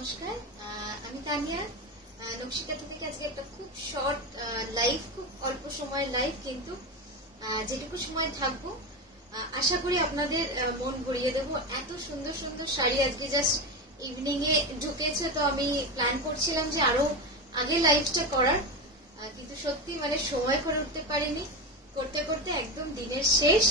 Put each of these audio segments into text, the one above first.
নমস্কার, আমি তানিয়া। নকশিকাথা থেকে আজকে একটা খুব শর্ট লাইভ, খুব অল্প সময়ের লাইভ, কিন্তু যেটুকু সময় থাকবো আশা করি আপনাদের মন ভরিয়ে দেবো। এত সুন্দর সুন্দর শাড়ি আজকে জাস্ট ইভিনিং এ ঢুকেছে, তো আমি প্ল্যান করছিলাম যে আরো আগে লাইভটা করার, কিন্তু সত্যি মানে সময় করে উঠতে পারিনি। করতে করতে একদম দিনের শেষ,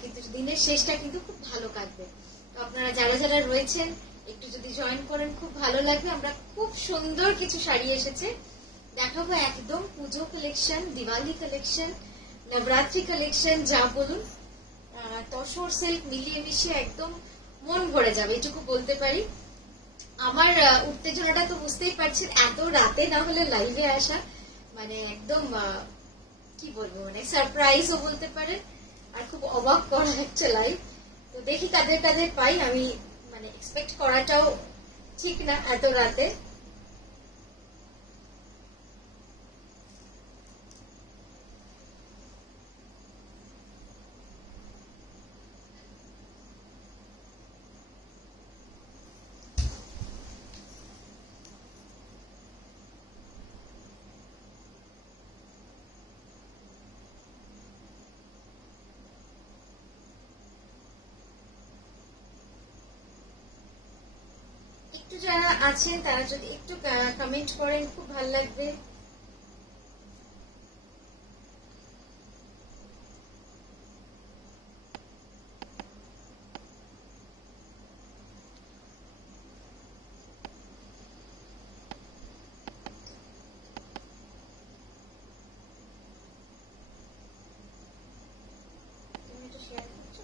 কিন্তু দিনের শেষটা কিন্তু খুব ভালো কাটবে। তো আপনারা যারা যারা রয়েছেন একটু যদি জয়েন করেন খুব ভালো লাগবে। আমরা খুব সুন্দর কিছু শাড়ি এসেছে দেখাবো, একদম পুজো collection, Diwali collection, Navratri collection, যা বলুন তসর সিল্ক মিলিয়ে মিশিয়ে একদম মন ভরে যাবে, এটুকু বলতে পারি। আমার উত্তেজনাটা তো বুঝতেই পারছেন, এত রাতে না হলে লাইভে আসা মানে একদম কি বলবো, মানে সারপ্রাইজও বলতে পারে, আর খুব অবাক করা একটা লাইভ। তো দেখি কাদের কাদের পাই, আমি মানে এক্সপেক্ট করাটাও ঠিক না এত রাতে। একটু যারা আছেন তারা যদি একটু কমেন্ট করেন খুব ভালো লাগবে। তুমি এটা শেয়ার করছো?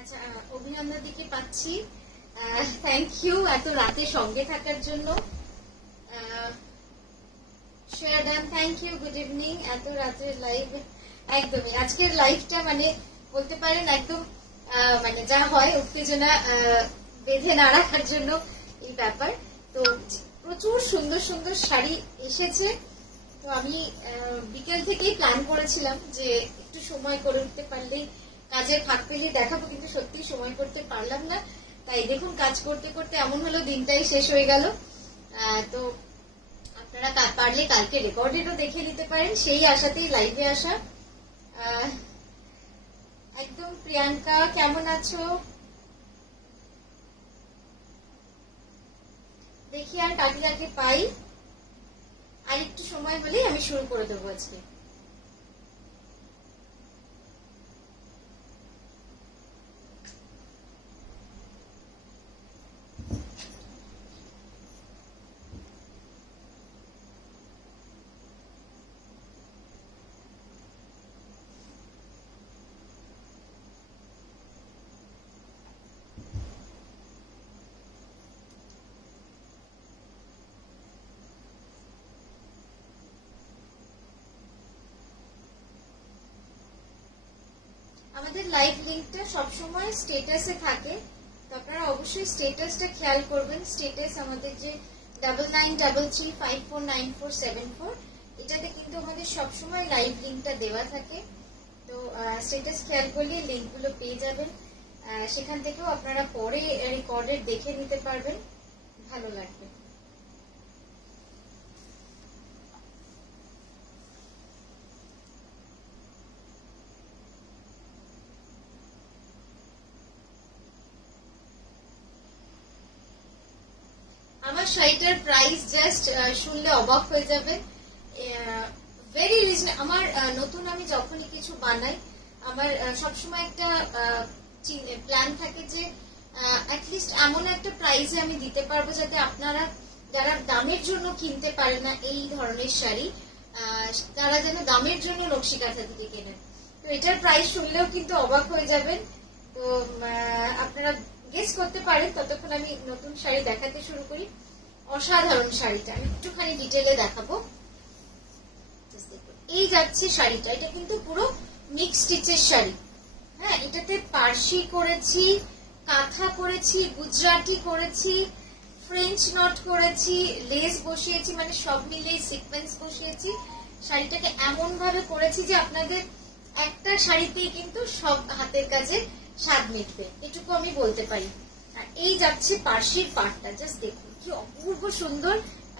আচ্ছা, অভিনন্দন দিকে পাচ্ছি, থ্যাংক ইউ এত রাতে সঙ্গে থাকার জন্য। শেয়ারডান, থ্যাংক ইউ, গুড ইভিনিং। এত রাতের লাইভ, একদমই আজকের লাইভটা মানে বলতে পারেন একদম মানে যা হয় উত্তেজনা বেঁধে না রাখার জন্য এই ব্যাপার। তো প্রচুর সুন্দর সুন্দর শাড়ি এসেছে, তো আমি বিকেল থেকেই প্ল্যান করেছিলাম যে একটু সময় করে উঠতে পারলেই কাজের ফাঁক পেলে দেখাবো, কিন্তু সত্যি সময় করতে পারলাম না। তাই দেখুন কাজ করতে করতে এমন হলো দিনটাই শেষ হয়ে গেল। তো আপনারা পারলে কালকে রেকর্ডেডও দেখে নিতে পারেন, সেই আশাতেই লাইভে আসা। একদম প্রিয়াঙ্কা, কেমন আছো? দেখি আর কাকে কাকে পাই, আর একটু সময় হলেই আমি শুরু করে দেবো আজকে। আমাদের লাইভ লিংকটা সবসময় স্টেটাসে থাকে, তো আপনারা অবশ্যই স্টেটাসটা খেয়াল করবেন। স্টেটাস আমাদের যে 9933549474, এটাতে কিন্তু আমাদের সবসময় লাইভ লিংকটা দেওয়া থাকে। তো স্টেটাস খেয়াল করলে লিংকগুলো পেয়ে যাবেন, সেখান থেকেও আপনারা পরে রেকর্ডেড দেখে নিতে পারবেন, ভালো লাগবে। আমার শাড়িটার প্রাইস জাস্ট শুনলে অবাক হয়ে যাবে। Very reasonable. আমার নতুন আমি যখনই কিছু বানাই আমার সবসময় একটা প্ল্যান থাকে যে অ্যাটলিস্ট এমন একটা প্রাইসে আমি দিতে পারবো যাতে আপনারা যারা দামের জন্য কিনতে পারে না এই ধরনের শাড়ি, তারা যেন দামের জন্য নকশিকাঁথা থেকে কেনেন। তো এটার প্রাইস শুনলেও কিন্তু অবাক হয়ে যাবেন। তো আপনারা গেস করতে পারেন। ততক্ষণ আমি নতুন শাড়ি দেখাতে শুরু করি। অসাধারণ শাড়িটা আমি একটুখানি ডিটেলে দেখাবো। এই যাচ্ছে শাড়িটা, এটা কিন্তু পুরো মিক্স স্টিচের শাড়ি। হ্যাঁ, এটাতে পার্সি করেছি, কাঁথা করেছি, গুজরাটি করেছি, ফ্রেঞ্চ নট করেছি, লেস বসিয়েছি, মানে সব মিলিয়ে সিকোয়েন্স বসিয়েছি। শাড়িটাকে এমন ভাবে করেছি যে আপনাদের একটা শাড়িতেই কিন্তু সব হাতের কাজে স্বাদ মিটবে, এটুকু আমি বলতে পারি। আর এই যাচ্ছে পার্সির পাড়টা, জাস্ট দেখুন কি অপূর্ব সুন্দর,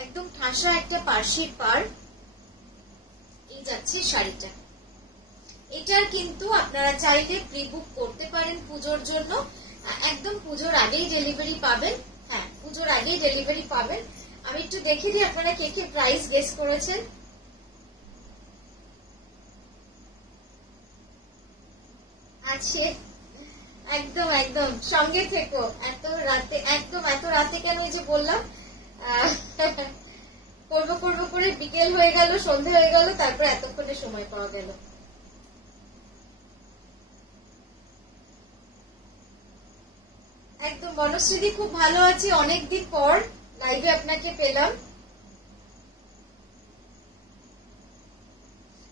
একদম ঠাসা একটা পার্সির পাড়। এই যাচ্ছে শাড়িটা। এটার কিন্তু আপনারা চাইলে প্রি বুক করতে পারেন পুজোর জন্য। একদম পুজোর আগেই ডেলিভারি পাবেন। হ্যাঁ, পুজোর আগেই ডেলিভারি পাবেন। আমি একটু দেখে দিই আপনারা কে কে প্রাইস গেস করেছেন। আছে, একদম একদম সঙ্গে থেকো। এত রাতে, একদম এত রাতে কেন এই যে বললাম করবো করবো করে বিকেল হয়ে গেল, সন্ধে হয়ে গেল, তারপর এতক্ষণে সময় পাওয়া গেল। একদম বনশ্রী, খুব ভালো আছি, অনেকদিন পর লাইভে আপনাকে পেলাম।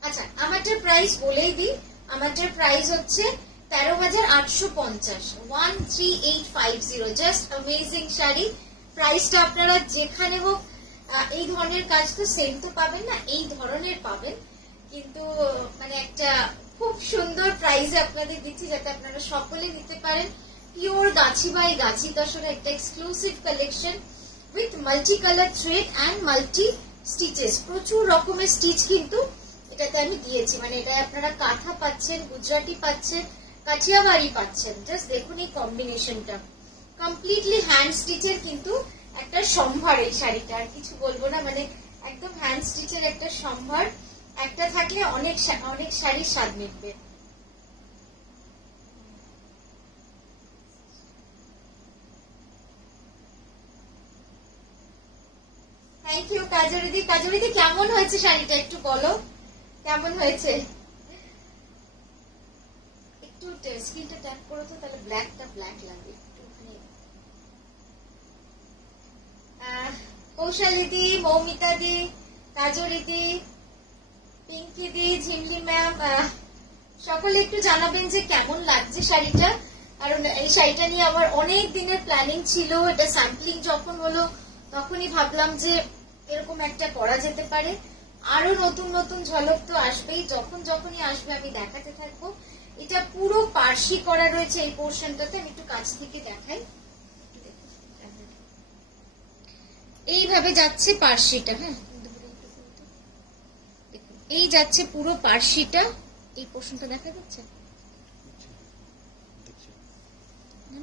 আচ্ছা, আমারটার প্রাইস বলেই দিই। আমারটার প্রাইস হচ্ছে 13,850, 13,850। Just amazing sari. প্রাইসটা আপনারা যেখানে হোক, এই ধরনের কাজ তো সেম তো পাবেন না, এই ধরনের পাবেন, কিন্তু মানে একটা খুব সুন্দর প্রাইসে আপনাদের দিচ্ছি যাতে আপনারা সকলে নিতে পারেন। পিওর গাছি বাই গাছি তসর একটা exclusive collection with multi colour thread and multi stitches. প্রচুর রকমের স্টিচ কিন্তু এটাতে আমি দিয়েছি। মানে এটা আপনারা কাঁথা পাচ্ছেন, গুজরাটি পাচ্ছেন, কাঠিয়াবাড়ি পাচ্ছেন। জাস্ট দেখুন এই কম্বিনেশনটা, কমপ্লিটলি হ্যান্ড স্টিচের কিন্তু একটা সম্ভার এই শাড়িটা। আর কিছু বলবো না, মানে একদম হ্যান্ড স্টিচের একটা সম্ভার। একটা থাকলে অনেক অনেক শাড়ির স্বাদ মিটবে। Thank you কাজরিদি। কাজরিদি, কেমন হয়েছে শাড়িটা একটু বলো, কেমন হয়েছে? একটু স্ক্রিনটা ট্যাপ করো তো, তাহলে ব্ল্যাকটা ব্ল্যাক লাগবে একটুখানি। কৌশালিদি, মৌমিতা দি, কাজরিদি, পিঙ্কি দি, ঝিমলি ম্যাম, সকলে একটু জানাবেন যে কেমন লাগছে শাড়িটা। কারণ এই শাড়িটা নিয়ে আমার অনেক দিনের প্ল্যানিং ছিল। এটা স্যাম্পলিং যখন হলো তখনই ভাবলাম যে এরকম একটা করা যেতে পারে। আরো নতুন নতুন ঝলক তো আসবেই, যখনই আসবে আমি দেখাতে থাকবো। এটা পুরো পার্সি করা রয়েছে এই পোর্শনটাতে। আমি একটু কাছ থেকে দেখাই। এইভাবে যাচ্ছে পার্সিটা। হ্যাঁ, এই যাচ্ছে পুরো পার্সিটা। এই পোর্শনটা দেখা যাচ্ছে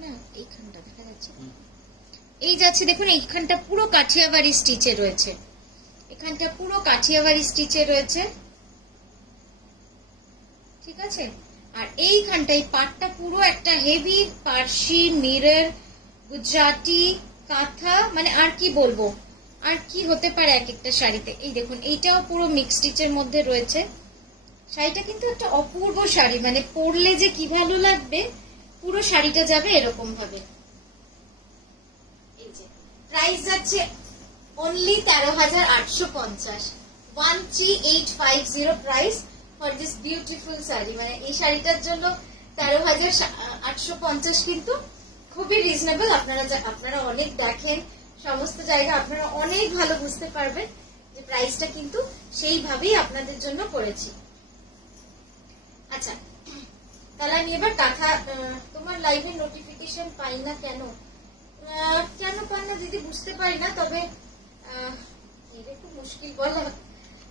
না, এইখানটা দেখা যাচ্ছে। এই যাচ্ছে দেখুন, এইখানটা পুরো কাঠিয়াবাড়ি স্টিচে রয়েছে, এখানটা পুরো কাঠিয়াবাড়ি স্টিচে রয়েছে, ঠিক আছে। আর এইখানটা এই পাটটা পুরো একটা হেভি পার্সি, মিরর, গুজরাটি, কাঁথা, মানে আর কি বলবো, আর কি হতে পারে এক একটা শাড়িতে। এই দেখুন, এইটাও পুরো মিক্স স্টিচের মধ্যে রয়েছে। শাড়িটা কিন্তু একটা অপূর্ব শাড়ি, মানে পরলে যে কি ভালো লাগবে, পুরো শাড়িটা যাবে এরকম ভাবে। এই যে প্রাইস যাচ্ছে only 13,850, 13,850 price for this beautiful sari. মানে এই শাড়িটার জন্য 13,850 কিন্তু খুবই রিজনেবল। আপনারা অনেক দেখেন সমস্ত জায়গা, আপনারা অনেক ভালো বুঝতে পারবেন যে প্রাইসটা কিন্তু সেইভাবেই আপনাদের জন্য করেছি। আচ্ছা, তাহলে আমি এবার কাঁথা। তোমার লাইভের নোটিফিকেশন পাই না কেন? কেন পাই না দিদি বুঝতে পারি না, তবে এটা খুব মুশকিল বলা।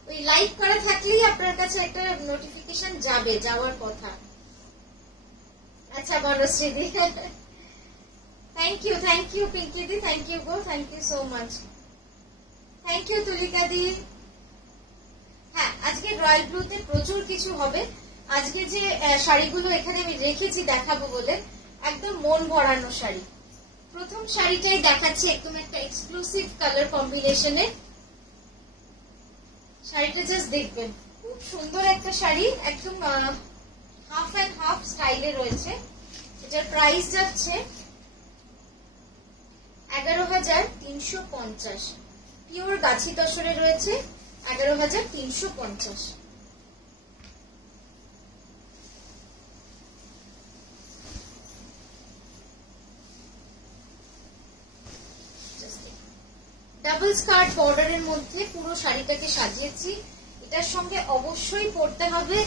ওই লাইভ করা থাকলেই আপনার কাছে একটা নোটিফিকেশন যাওয়ার কথা। আচ্ছা Bonoshree di, thank you Pinki di, thank you গো, thank you so much, thank you Tulika di. হ্যাঁ, আজকে রয়্যাল ব্লুতে প্রচুর কিছু হবে। আজকে যে শাড়িগুলো এখানে আমি রেখেছি দেখাবো বলে, একদম মন ভরানো শাড়ি। প্রথম শাড়িটাই দেখাচ্ছি, একদম একটা এক্সক্লুসিভ কালার কম্বিনেশনে। শাড়িটা জাস্ট দেখবেন, খুব সুন্দর একটা শাড়ি, একদম হাফ অ্যান্ড হাফ স্টাইলে রয়েছে। এটার প্রাইস যাচ্ছে 11,350। পিওর গাছি তসরে রয়েছে 11,350। ডাবল স্কার্ট বর্ডারের মধ্যে পুরো শাড়িটাকে সাজিয়েছি। এটার সঙ্গে অবশ্যই পরতে হবে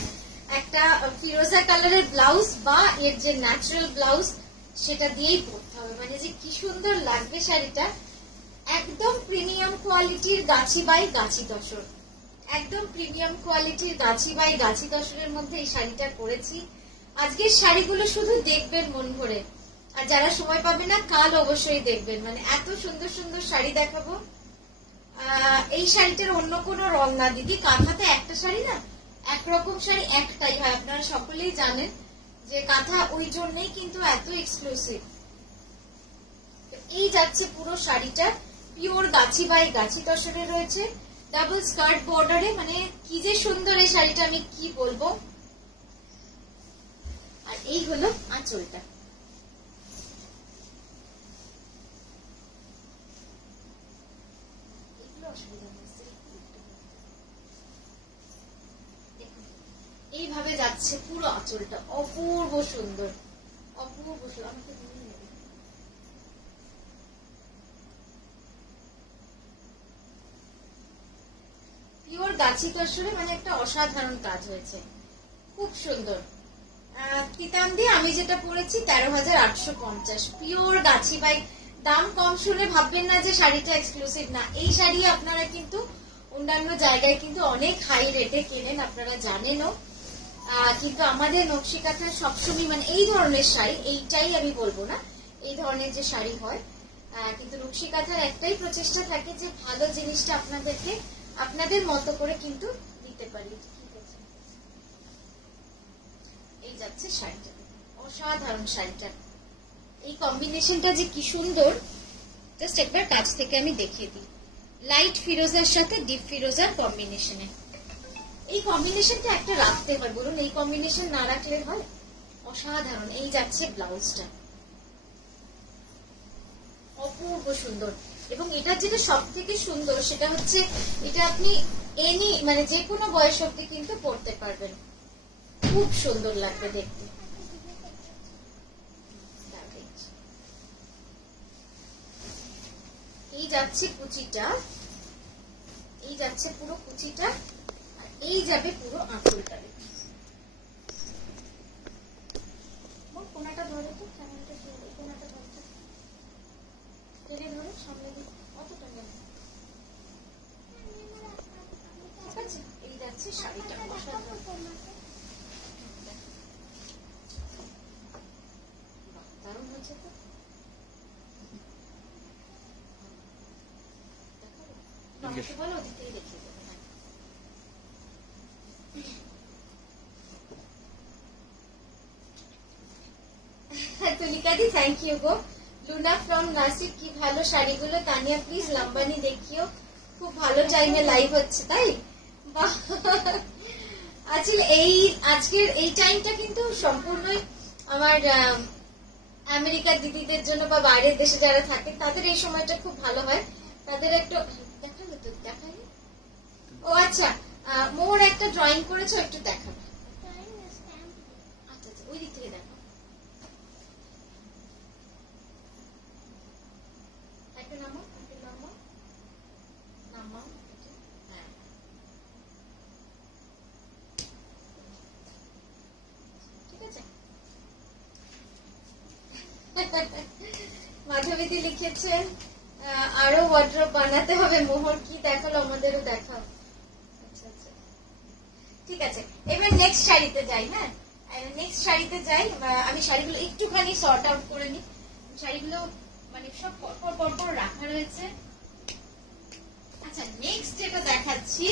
একটা ফিরোজা কালারের ব্লাউজ, বা এর যে ন্যাচারাল ব্লাউজ সেটা দিয়েই পরতে হবে। মানে যে কি সুন্দর লাগবে শাড়িটা। একদম প্রিমিয়াম কোয়ালিটির গাছি বাই গাছি তসর, একদম প্রিমিয়াম কোয়ালিটির গাছি বাই গাছি তসরের মধ্যে এই শাড়িটা করেছি। আজকের শাড়িগুলো শুধু দেখবেন মন ভরে, আর যারা সময় পাবে না কাল অবশ্যই দেখবেন। মানে এত সুন্দর সুন্দর শাড়ি দেখাবো। এই শাড়িটার অন্য কোনো রং না দিদি, কাঁথাতে একটা শাড়ি না, একরকম শাড়ি একটাই হয়, আপনারা সকলেই জানেন যে কাঁথা ওই জন্যই কিন্তু এত এক্সক্লুসিভ। এই যাচ্ছে পুরো শাড়িটা, পিওর গাছি বাই গাছি তসরে রয়েছে, ডাবল স্কার্ট বর্ডারে। মানে কি যে সুন্দর এই শাড়িটা, আমি কি বলবো। আর এই হলো আঁচলটা। এইভাবে যাচ্ছে পুরো আঁচলটা, অপূর্ব সুন্দর, অপূর্ব সুন্দর। আমাকে পিওর গাছি তসরে, মানে একটা অসাধারণ কাজ হয়েছে, খুব সুন্দর। তিতাম দিয়ে আমি যেটা পরেছি 13,850, পিওর গাছি বাই। দাম কম শুনে ভাববেন না যে শাড়িটা এক্সক্লুসিভ না, এই শাড়ি আপনারা কিন্তু অন্যান্য জায়গায় কিন্তু অনেক হাই রেটে কেনেন, আপনারা জানেনও। কিন্তু আমাদের নকশি কাঁথার সবসময় মানে এই ধরনের শাড়ি, এইটাই আমি বলবো না, এই ধরনের যে শাড়ি হয়, কিন্তু নকশি কাঁথার একটাই প্রচেষ্টা থাকে যে ভালো জিনিসটা আপনাদেরকে আপনাদের মতো করে কিন্তু দিতে পারি। এই যাচ্ছে শাড়িটা, অসাধারণ শাড়িটা। এই কম্বিনেশনটা যে কি সুন্দর, জাস্ট একবার কাছ থেকে আমি দেখিয়ে দিই। লাইট ফিরোজার সাথে ডিপ ফিরোজার কম্বিনেশনে, এই কম্বিনেশনটা একটা রাখতে হয়, বলুন এই কম্বিনেশন না রাখলে হয়? অসাধারণ। এই যাচ্ছে ব্লাউজটা, অপূর্ব সুন্দর। এবং এটা যেটা সব থেকে সুন্দর সেটা হচ্ছে এটা আপনি এনি মানে যে কোনো বয়স অব্দি কিন্তু পড়তে পারবেন, খুব সুন্দর লাগবে দেখতে। এই যাচ্ছে কুচিটা, এই যাচ্ছে পুরো কুচিটা, আর এই যাবে পুরো আঁচলটা। কোনাটা ধরো তো, কোনাটা ধরো, টেনে ধরো, সামনে দিকে অতটা নেই, ঠিক আছে? এই যাচ্ছে শাড়িটা, দারুণ হয়েছে তো। বলো ওদিক থেকে দেখিয়ে দেবো। তুলিকা দি থ্যাংক ইউ গো। লুনা ফ্রম নাসিক, কি ভালো শাড়িগুলো। তানিয়া প্লিজ লাম্বানি দেখিও, খুব ভালো টাইমে লাইভ হচ্ছে তাই। আসলে এই আজকের এই টাইমটা কিন্তু সম্পূর্ণই আমার আমেরিকার দিদিদের জন্য, বা বাইরের দেশে যারা থাকে তাদের এই সময়টা খুব ভালো হয়। তাদের একটু দেখালো তো, দেখালো। ও আচ্ছা, মোর একটা ড্রয়িং করেছো, একটু দেখাবে। আচ্ছা আচ্ছা, ওই দিক থেকে দেখো, একটু নামো, একটু নামো, নামো। হ্যাঁ, ঠিক আছে। মাধবীদি লিখেছেন আরো ওয়ার্ড্রপ বানাতে হবে। মোহর কি দেখালো, আমাদেরও দেখাও। আচ্ছা আচ্ছা, ঠিক আছে। এবার নেক্সট শাড়িতে যাই। হ্যাঁ, নেক্সট শাড়িতে যাই। আমি শাড়িগুলো একটুখানি সর্ট আউট করে নিই, শাড়িগুলো মানে সব পরপর পরপর রাখা রয়েছে। আচ্ছা নেক্সট যেটা দেখাচ্ছি,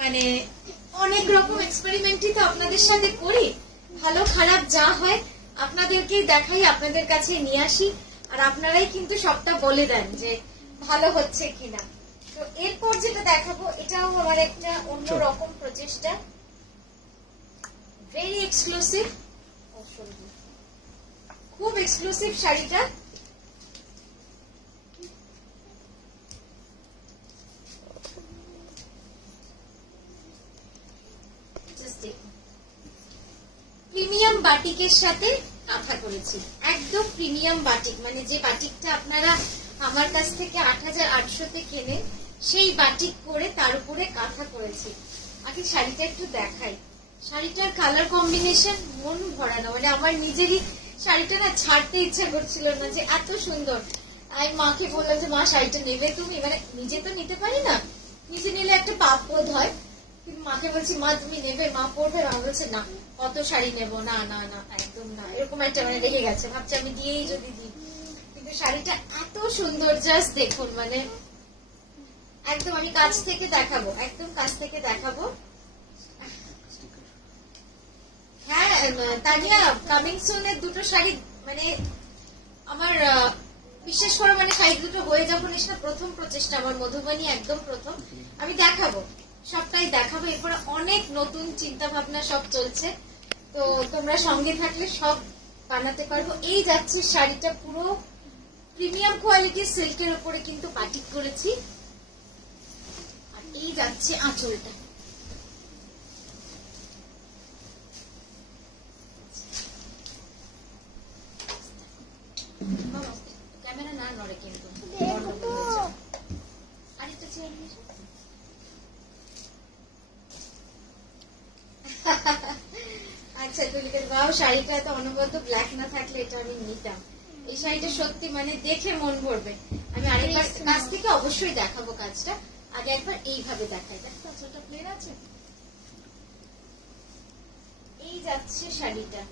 মানে অনেক রকম এক্সপেরিমেন্টই তো আপনাদের সাথে করি, ভালো খারাপ যা হয় আপনাদেরকেই দেখাই, আপনাদের কাছে নিয়ে আসি, আর আপনারাই কিন্তু সবটা বলে দেন যে ভালো হচ্ছে কিনা। তো এরপর যেটা দেখাবো এটাও আমার একটা অন্যরকম প্রচেষ্টা, ভেরি এক্সক্লুসিভ, খুব এক্সক্লুসিভ শাড়িটা। প্রিমিয়াম বাটিকের সাথে কাঁথা করেছি, একদম প্রিমিয়াম বাটিক, মানে যে বাটিকটা আপনারা আমার কাছ থেকে ৮৮০০-তে কেনেন সেই বাটিক করে তার উপরে কাঁথা করেছি। আগে শাড়িটা একটু দেখাই, শাড়িটার কালার কম্বিনেশন মন ভরানো, মানে আমার নিজেরই শাড়িটা না ছাড়তে ইচ্ছা করছিল না, যে এত সুন্দর। আমি মাকে বললাম যে মা শাড়িটা নেবে তুমি, মানে নিজে তো নিতে পারি না, নিজে নিলে একটা পাপ বোধ হয়, কিন্তু মাকে বলছি মা তুমি নেবে, মা পরবে, মা বলছে না কত শাড়ি নেবো, না না না একদম না, এরকম একটা মানে রেখে গেছে, ভাবছি আমি দিয়েই যদি দিই, কিন্তু শাড়িটা এত সুন্দর, জাস্ট দেখুন, মানে একদম আমি কাছ থেকে দেখাবো, একদম কাছ থেকে দেখাবো। হ্যাঁ তানিয়া, কামিং সুন এর দুটো শাড়ি, মানে আমার বিশেষ করে মানে শাড়ি দুটো হয়ে যখন এসে প্রথম প্রচেষ্টা আমার মধুবনী, একদম প্রথম, আমি দেখাবো, সবটাই দেখাবো। এরপরে অনেক নতুন চিন্তা ভাবনা সব চলছে, তো তোমরা সঙ্গে থাকলে সব বানাতে পারবো। এই যাচ্ছে শাড়িটা পুরো প্রিমিয়াম কোয়ালিটির সিল্কের উপরে কিন্তু বাটিক করেছি, আর এই যাচ্ছে আঁচলটা। ক্যামেরা না নড়ে কিন্তু, আরেকটা চেয়ার নিয়ে আচ্ছা তুলিকে দাও, শাড়িটা এত অনবদ্য ব্ল্যাক না থাকলে এটা আমি নিতাম। এই শাড়িটা সত্যি মানে দেখে মন ভরবে। আমি আরেকবার কাছ থেকে অবশ্যই দেখাবো কাজটা, আগে একবার এইভাবে দেখাই। দেখো আঁচলটা প্লেন আছে, এই যাচ্ছে শাড়িটা,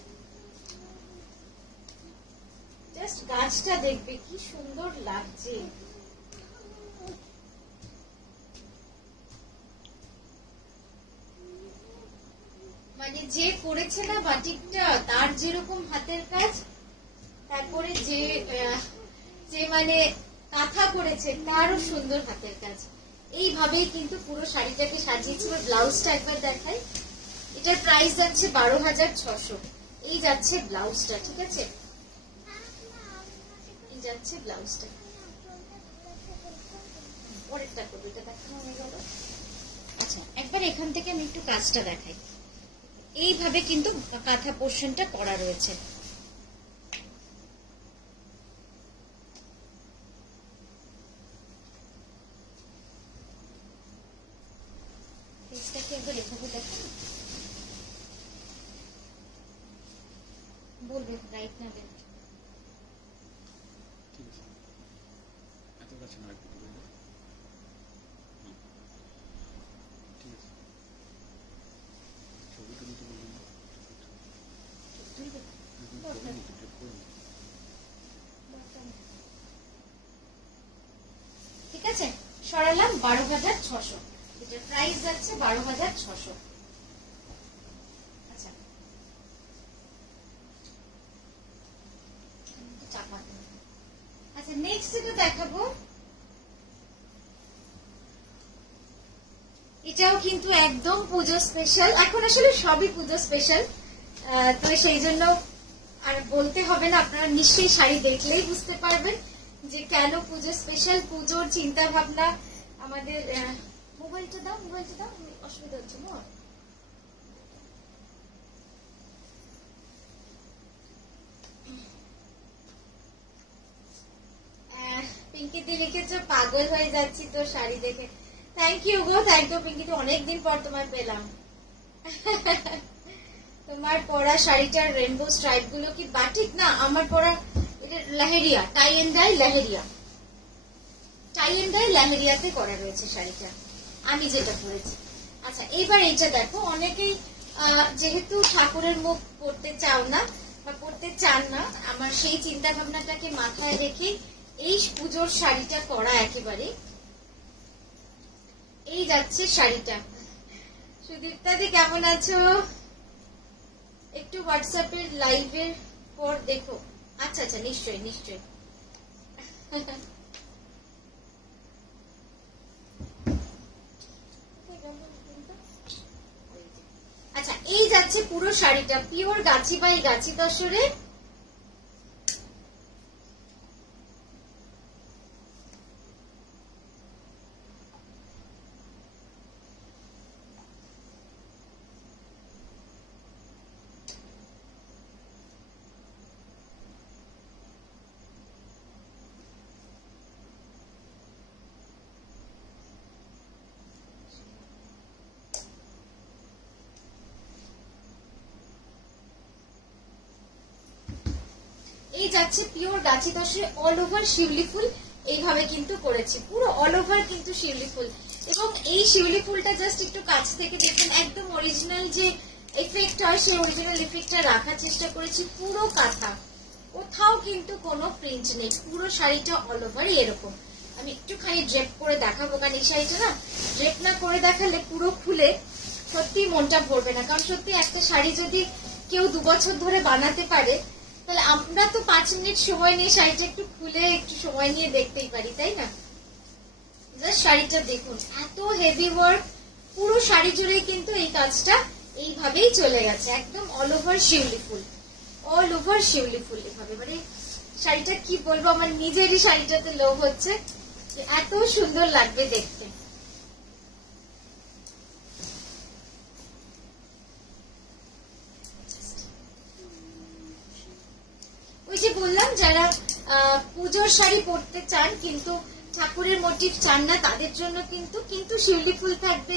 জাস্ট গাছটা দেখবে কি সুন্দর লাগছে। মানে যে করেছে না বাটিকটা, তার যেরকম হাতের কাজ, তারপরে যে মানে কাঁথা করেছে তারও সুন্দর হাতের কাজ, এইভাবেই কিন্তু পুরো শাড়িটাকে সাজিয়েছি। ব্লাউজটা একবার দেখাই, এটার প্রাইস যাচ্ছে ১২,৬০০। এই যাচ্ছে ব্লাউজটা, ঠিক আছে, এই যাচ্ছে ব্লাউজটা। পরেরটা করবো, এটা দেখানো হয়ে গেল। আচ্ছা একবার এখান থেকে আমি একটু কাজটা দেখাই, এইভাবে কিন্তু কাঁথা পোর্শনটা করা রয়েছে। একবার এভাবে দেখো, বলবে রাইট না লেফট। ঠিক আছে, সরালাম ১২,৬০০, এটার প্রাইস যাচ্ছে ১২,৬০০। আচ্ছা আচ্ছা নেক্সট যেটা দেখাবো, এটাও কিন্তু একদম পুজো স্পেশাল। এখন আসলে সবই পুজো স্পেশাল, তো সেই জন্য আর বলতে হবে না, আপনারা নিশ্চয়ই শাড়ি দেখলেই বুঝতে পারবেন যে কেন পুজো স্পেশাল। পুজোর চিন্তা ভাবনা আমাদের। মোবাইলটা দাও, মোবাইলটা দাও, অসুবিধা হচ্ছে না। পিঙ্কি দি লিখেছো পাগল হয়ে যাচ্ছি তো শাড়ি দেখে। থ্যাংক ইউ গো, থ্যাংক ইউ পিঙ্কি দি, অনেকদিন পর তোমায় পেলাম। তোমার পরা শাড়িটার রেনবো স্ট্রাইপ গুলো কি বাটিক? না, আমার পরা এটা লাহেরিয়া, টাই and die লাহেরিয়া, tie and die লাহেরিয়াতে করা রয়েছে শাড়িটা, আমি যেটা পরেছি। আচ্ছা এইবার এইটা দেখো, অনেকেই যেহেতু ঠাকুরের মুখ পড়তে চাও না, বা পড়তে চান না, আমার সেই চিন্তা ভাবনাটাকে মাথায় রেখে এই পুজোর শাড়িটা করা একেবারে। এই যাচ্ছে শাড়িটা। সুদীপ্তাদি কেমন আছো? একটু হোয়াটসঅ্যাপের লাইভের পর দেখো। আচ্ছা আচ্ছা, নিশ্চয়ই নিশ্চয়ই। আচ্ছা, এই যাচ্ছে পুরো শাড়িটা, পিওর গাছি বাই গাছি তসরে। এই যাচ্ছে পিওর গাছি তসরে, অল ওভার শিউলি ফুল এইভাবে কিন্তু করেছে, পুরো অল ওভার কিন্তু শিউলি ফুল। এবং এই শিউলি ফুলটা জাস্ট একটু কাছ থেকে দেখুন, একদম অরিজিনাল যে এফেক্ট হয় সেই অরিজিনাল এফেক্টটা রাখার চেষ্টা করেছি। পুরো কাঁথা, কোথাও কিন্তু কোনো প্রিন্ট নেই, পুরো শাড়িটা অল ওভার এরকম। আমি একটুখানি ড্রেপ করে দেখাবো, কারণ এই শাড়িটা না ড্রেপ না করে দেখালে পুরো খুলে সত্যি মনটা ভরবে না। কারণ সত্যি একটা শাড়ি যদি কেউ 2 বছর ধরে বানাতে পারে, তাহলে আমরা তো 5 মিনিট সময় নিয়ে শাড়িটা একটু খুলে একটু সময় নিয়ে দেখতেই পারি, তাই না? জাস্ট শাড়িটা দেখুন, এত হেভি ওয়ার্ক, পুরো শাড়ি জুড়ে কিন্তু এই কাজটা এইভাবেই চলে গেছে, একদম অল ওভার শিউলি ফুল, অল ওভার শিউলি ফুল এভাবে। মানে শাড়িটা কি বলবো, আমার নিজেরই শাড়িটাতে লোভ হচ্ছে, এত সুন্দর লাগবে দেখতে। ওই যে বললাম, যারা পুজোর শাড়ি পরতে চান কিন্তু ঠাকুরের মোটিভ চান না, তাদের জন্য কিন্তু শিউলি ফুল থাকবে,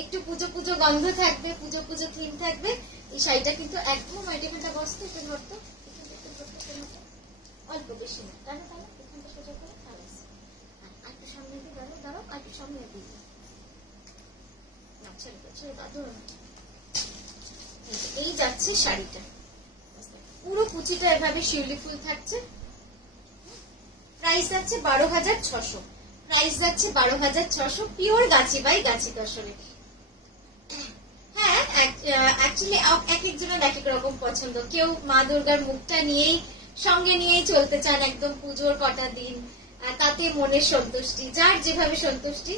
একটু পুজো পুজো গন্ধ থাকবে, পুজো পুজো থিম থাকবে। এই শাড়িটা কিন্তু একদম আইটেমটা বসতে একটু ধরতো, অল্প বেশি না, তাহলে এখানটা সোজা করে একটু সামনে দিয়ে দাঁড়াও, আর একটু সামনে দিয়ে এই যাচ্ছে শাড়িটা, পুরো কুচিটা এভাবে শিউলি ফুল থাকছে। প্রাইস যাচ্ছে 12,600, প্রাইস যাচ্ছে 12,600, পিওর গাছি বাই গাছি তসরে। হ্যাঁ, অ্যাকচুয়ালি এক একজনের এক এক রকম পছন্দ। কেউ মা দুর্গার মুখটা নিয়েই সঙ্গে নিয়েই চলতে চান একদম পুজোর কটা দিন, তাতে মনের সন্তুষ্টি, যার যেভাবে সন্তুষ্টি,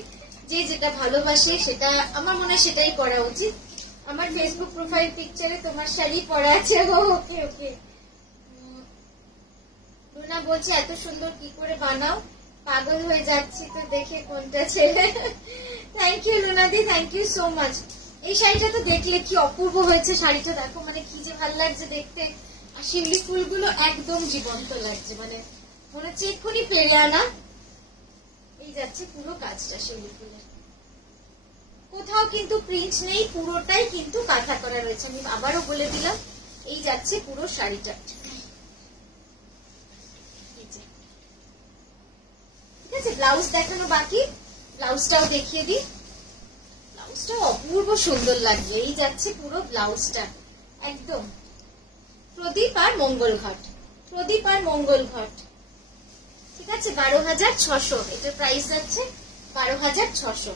যে যেটা ভালোবাসে সেটা আমার মনে হয় সেটাই করা উচিত। আমার ফেসবুক প্রোফাইল পিকচারে তোমার শাড়ি পরা আছে। ওকে ওকে, রুনা বলছে এত সুন্দর কি করে বানাও, পাগল হয়ে যাচ্ছি তো দেখে কোনটা ছেড়ে। Thank you Runadi, thank you so much. এই শাড়িটা তো দেখলে কি অপূর্ব হয়েছে, শাড়িটা দেখো, মানে কি যে ভালো লাগছে দেখতে, আর শিউলি ফুলগুলো একদম জীবন্ত লাগছে, মানে মনে হচ্ছে এক্ষুনি পেরে আনা। এই যাচ্ছে পুরো কাজটা শিউলি ফুলের, কোথাও কিন্তু প্রিন্ট নেই, পুরোটাই কিন্তু কাঁথা করা রয়েছে। আমি আবারও বলে দিলাম, এই যাচ্ছে পুরো শাড়িটা। ঠিক আছে, ব্লাউজ দেখানো বাকি, ব্লাউজটাও দেখিয়ে দিই। ব্লাউজটা অপূর্ব সুন্দর লাগবে। এই যাচ্ছে পুরো ব্লাউজটা, একদম প্রদীপ আর মঙ্গল ঘট, প্রদীপ আর মঙ্গল ঘট। ঠিক আছে, 12,600, এটার প্রাইস যাচ্ছে 12,600।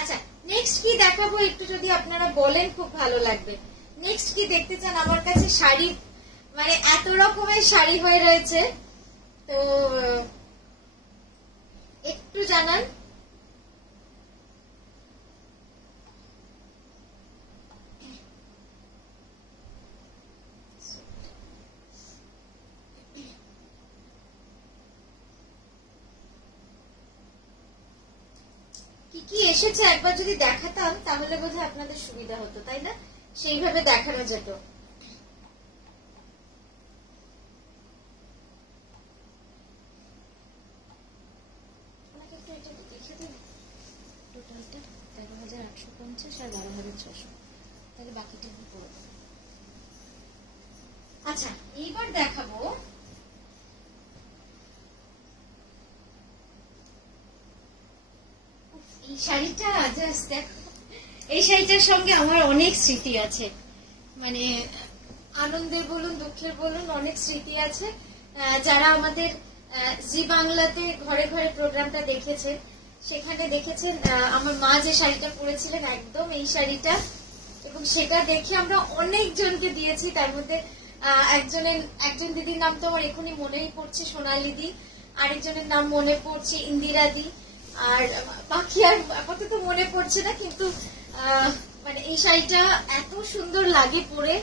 আচ্ছা, নেক্সট কি দেখাবো একটু যদি আপনারা বলেন খুব ভালো লাগবে। নেক্সট কি দেখতে চান? আমার কাছে শাড়ি মানে এত রকমের শাড়ি হয়ে রয়েছে, তো একটু জানান। কি কি এসেছে একবার যদি দেখাতাম তাহলে বোধহয় আপনাদের সুবিধা হতো, তাই না? সেইভাবে দেখানো যেত। টোটালটা 13,850 আর 12,600, তাহলে বাকিটা কি করব? আচ্ছা, এইবার দেখাবো এই শাড়িটা। জাস্ট দেখো, এই শাড়িটার সঙ্গে আমার অনেক স্মৃতি আছে। মানে আনন্দের বলুন দুঃখের বলুন অনেক স্মৃতি আছে। যারা আমাদের জি বাংলাতে ঘরে ঘরে প্রোগ্রামটা দেখেছে সেখানে দেখেছেন আমার মা যে শাড়িটা পরেছিলেন একদম এই শাড়িটা, এবং সেটা দেখে আমরা অনেক জনকে দিয়েছি। তার মধ্যে একজন দিদির নাম তো আমার এখনই মনেই পড়ছে, সোনালী দি, আরেকজনের নাম মনে পড়ছে ইন্দিরা দি, আর বাকি আর আপাতত মনে পড়ছে না। কিন্তু মানে এই শাড়িটা এত সুন্দর লাগে পরে,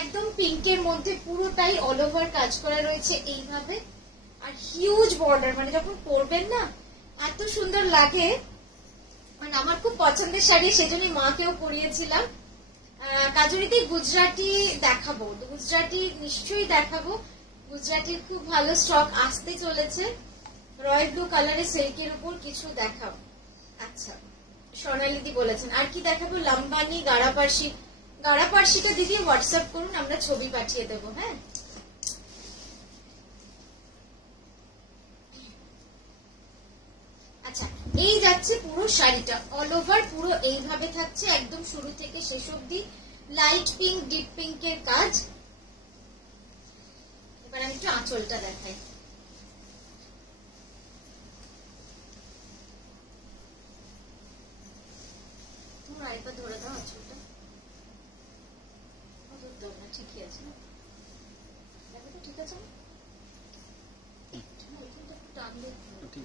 একদম পিঙ্কের মধ্যে পুরোটাই অল ওভার কাজ করা রয়েছে এইভাবে, আর হিউজ বর্ডার, মানে যখন পরবেন না এত সুন্দর লাগে। মানে আমার খুব পছন্দের শাড়ি, সেজন্যই মাকেও পরিয়েছিলাম। কাজরিতে গুজরাটি দেখাবো, গুজরাটি নিশ্চয়ই দেখাবো। গুজরাটির খুব ভালো স্টক আসতে চলেছে। রয়্যাল ব্লু কালারের সিল্কের উপর কিছু দেখাও। আচ্ছা, সোনালিদি বলেছেন আর কি দেখাবো? লাম্বানি, গাড়াপার্সি। গাড়াপার্সিটা দিদি হোয়াটসঅ্যাপ করুন, আমরা ছবি পাঠিয়ে দেবো। হ্যাঁ, আচ্ছা, এই যাচ্ছে পুরো শাড়িটা অল ওভার, পুরো এইভাবে থাকছে একদম শুরু থেকে শেষ অব্দি। লাইট পিঙ্ক, ডিপ পিঙ্কের কাজ। এবার আমি একটু আঁচলটা দেখাই। তোমরা আরেকবার ধরে দাও আঁচলটা, ঠিকই আছে না? দেখো তো ঠিক আছে না? টানলে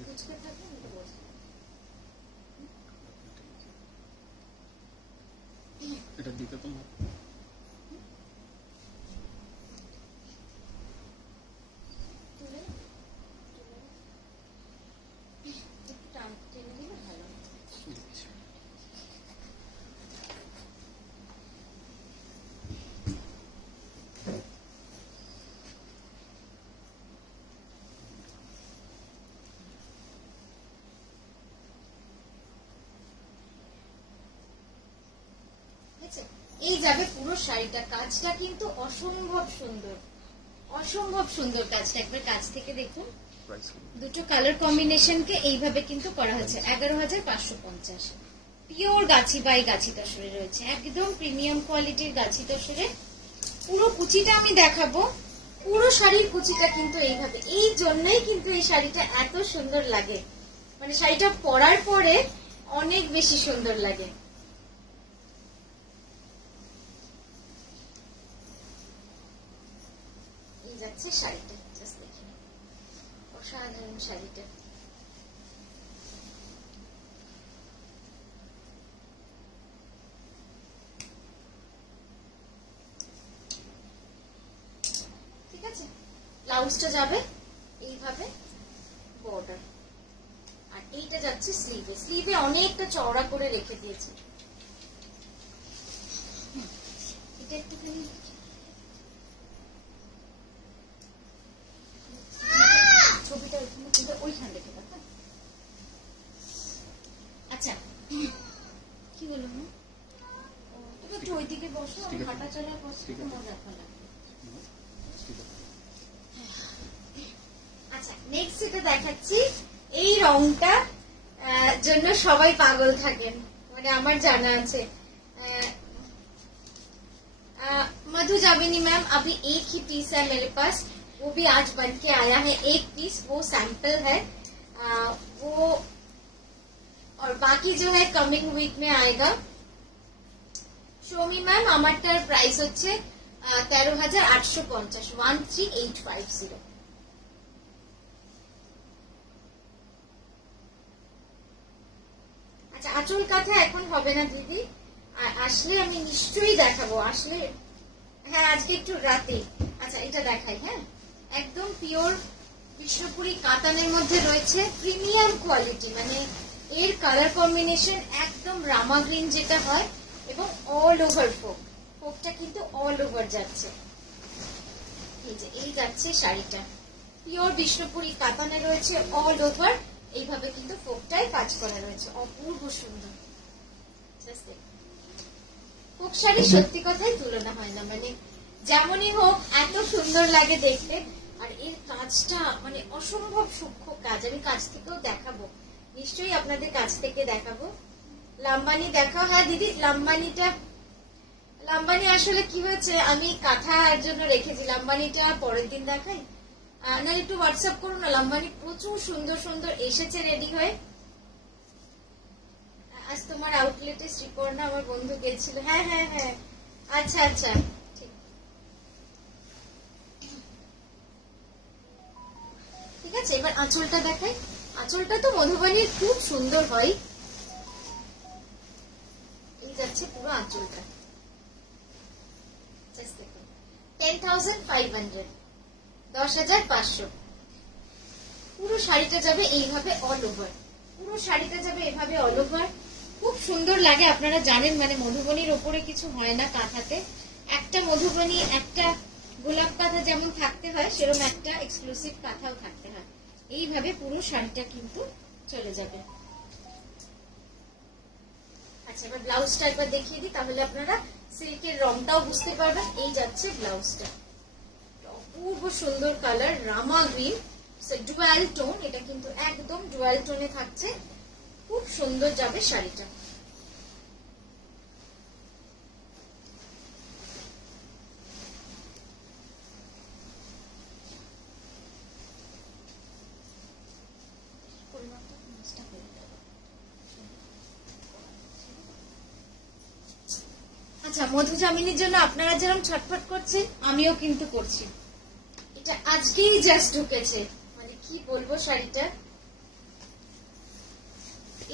কুচকে থাকবে, আমি তো বলছি এটার দিকে তো এই যাবে পুরো শাড়িটা। কাজটা কিন্তু অসম্ভব সুন্দর, অসম্ভব সুন্দর কাজটা। একবার কাছ থেকে দেখুন, দুটো কালার কম্বিনেশনকে এইভাবে কিন্তু করা হয়েছে। 11,550 পিওর গাছি বাই গাছি তসরে রয়েছে, একদম প্রিমিয়াম কোয়ালিটির গাছি তসরে। পুরো কুচিটা আমি দেখাবো, পুরো শাড়ির কুচিটা কিন্তু এইভাবে। এই জন্যই কিন্তু এই শাড়িটা এত সুন্দর লাগে, মানে শাড়িটা পরার পরে অনেক বেশি সুন্দর লাগে। যাচ্ছে শাড়িটা, জাস্ট দেখুন, অসাধারণ শাড়িটা। ঠিক আছে, ব্লাউজটা যাবে এইভাবে বর্ডার, আর এইটা যাচ্ছে স্লিভে। স্লিভে অনেকটা চওড়া করে রেখে দিয়েছে। এটা একটুখানি ছবিটা ওইখানে রেখে দাও। আচ্ছা, কি বলো? তুমি একটু ওইদিকে বসো, আমি হাঁটা চলার পথে মজা লাগবে। আচ্ছা, নেক্সট যেটা দেখাচ্ছি, এই রংটা জন্য সবাই পাগল থাকেন, মানে আমার জানা আছে। मधु जाबिनी मैम, अभी एक ही पीस है मेरे पास, वो भी आज बन के आया है। एक पीस वो सैंपल है, वो और बाकी जो है कमिंग वीक में आएगा। शोमी मैम, আমারটার প্রাইস হচ্ছে 13,850, 13,850। আচ্ছা, আঁচল কাঁথা এখন হবে না দিদি, আসলে আমি নিশ্চয়ই দেখাবো। আসলে হ্যাঁ, আজকে একটু রাতে। আচ্ছা, এটা দেখাই। হ্যাঁ, একদম পিওর বিষ্ণুপুরি কাতানের মধ্যে রয়েছে, প্রিমিয়াম কোয়ালিটি, মানে এর কালার কম্বিনেশন একদম রামা গ্রিন যেটা হয়, এবং অল ওভার ফোকটা কিন্তু অল ওভার যাচ্ছে। এই যে এই যাচ্ছে শাড়িটা, পিওর বিষ্ণুপুরি কাতানে রয়েছে, অল ওভার এইভাবে কিন্তু ফোকটায় কাজ করা রয়েছে, অপূর্ব সুন্দর। ফোক শাড়ি সত্যি কথাই তুলনা হয় না, মানে যেমনই হোক এত সুন্দর লাগে দেখতে। আর এর কাজটা মানে অসম্ভব সূক্ষ্ম কাজ, আমি কাছ থেকেও দেখাবো, নিশ্চয়ই আপনাদের কাছ থেকে দেখাবো। লাম্বানি দেখাও। হ্যাঁ দিদি, লাম্বানি আসলে কি হয়েছে, আমি কাঁথার জন্য রেখেছি। লাম্বানিটা পরের দিন দেখাই, না একটু হোয়াটসঅ্যাপ করুন না। লাম্বানি প্রচুর সুন্দর সুন্দর এসেছে রেডি হয়ে। আজ তোমার আউটলেটে শ্রীকর্ণা আমার বন্ধু গেছিল। হ্যাঁ হ্যাঁ হ্যাঁ, আচ্ছা আচ্ছা, ঠিক আছে। এবার আঁচলটা দেখাই। আঁচলটা তো মধুবনীর খুব সুন্দর হয়। এই যাচ্ছে পুরো আঁচলটা, 10,500, 10,500। পুরো শাড়িটা যাবে এইভাবে অল ওভার, পুরো শাড়িটা যাবে এভাবে অল ওভার। খুব সুন্দর লাগে, আপনারা জানেন মানে মধুবনীর ওপরে কিছু হয় না কাঁথাতে। একটা মধুবনী, একটা গোলাপ কাঁথা যেমন থাকতে হয়, সেরকম একটা এক্সক্লুসিভ কাঁথাও থাকতে হয়। এইভাবে পুরো শাড়িটা কিন্তু চলে যাবে। আচ্ছা, এবার ব্লাউজটা একবার দেখিয়ে দিই, তাহলে আপনারা সিল্কের রংটাও বুঝতে পারবেন। এই যাচ্ছে ব্লাউজটা, অপূর্ব সুন্দর কালার, রামা গ্রিন, ডুয়াল টোন। এটা কিন্তু একদম ডুয়াল টোনে থাকছে, খুব সুন্দর যাবে শাড়িটা। আচ্ছা, মধুজামিনীর জন্য আপনারা যেরকম ছটফট করছেন, আমিও কিন্তু করছি। এটা আজকেই জাস্ট ঢুকেছে, মানে কি বলবো শাড়িটা।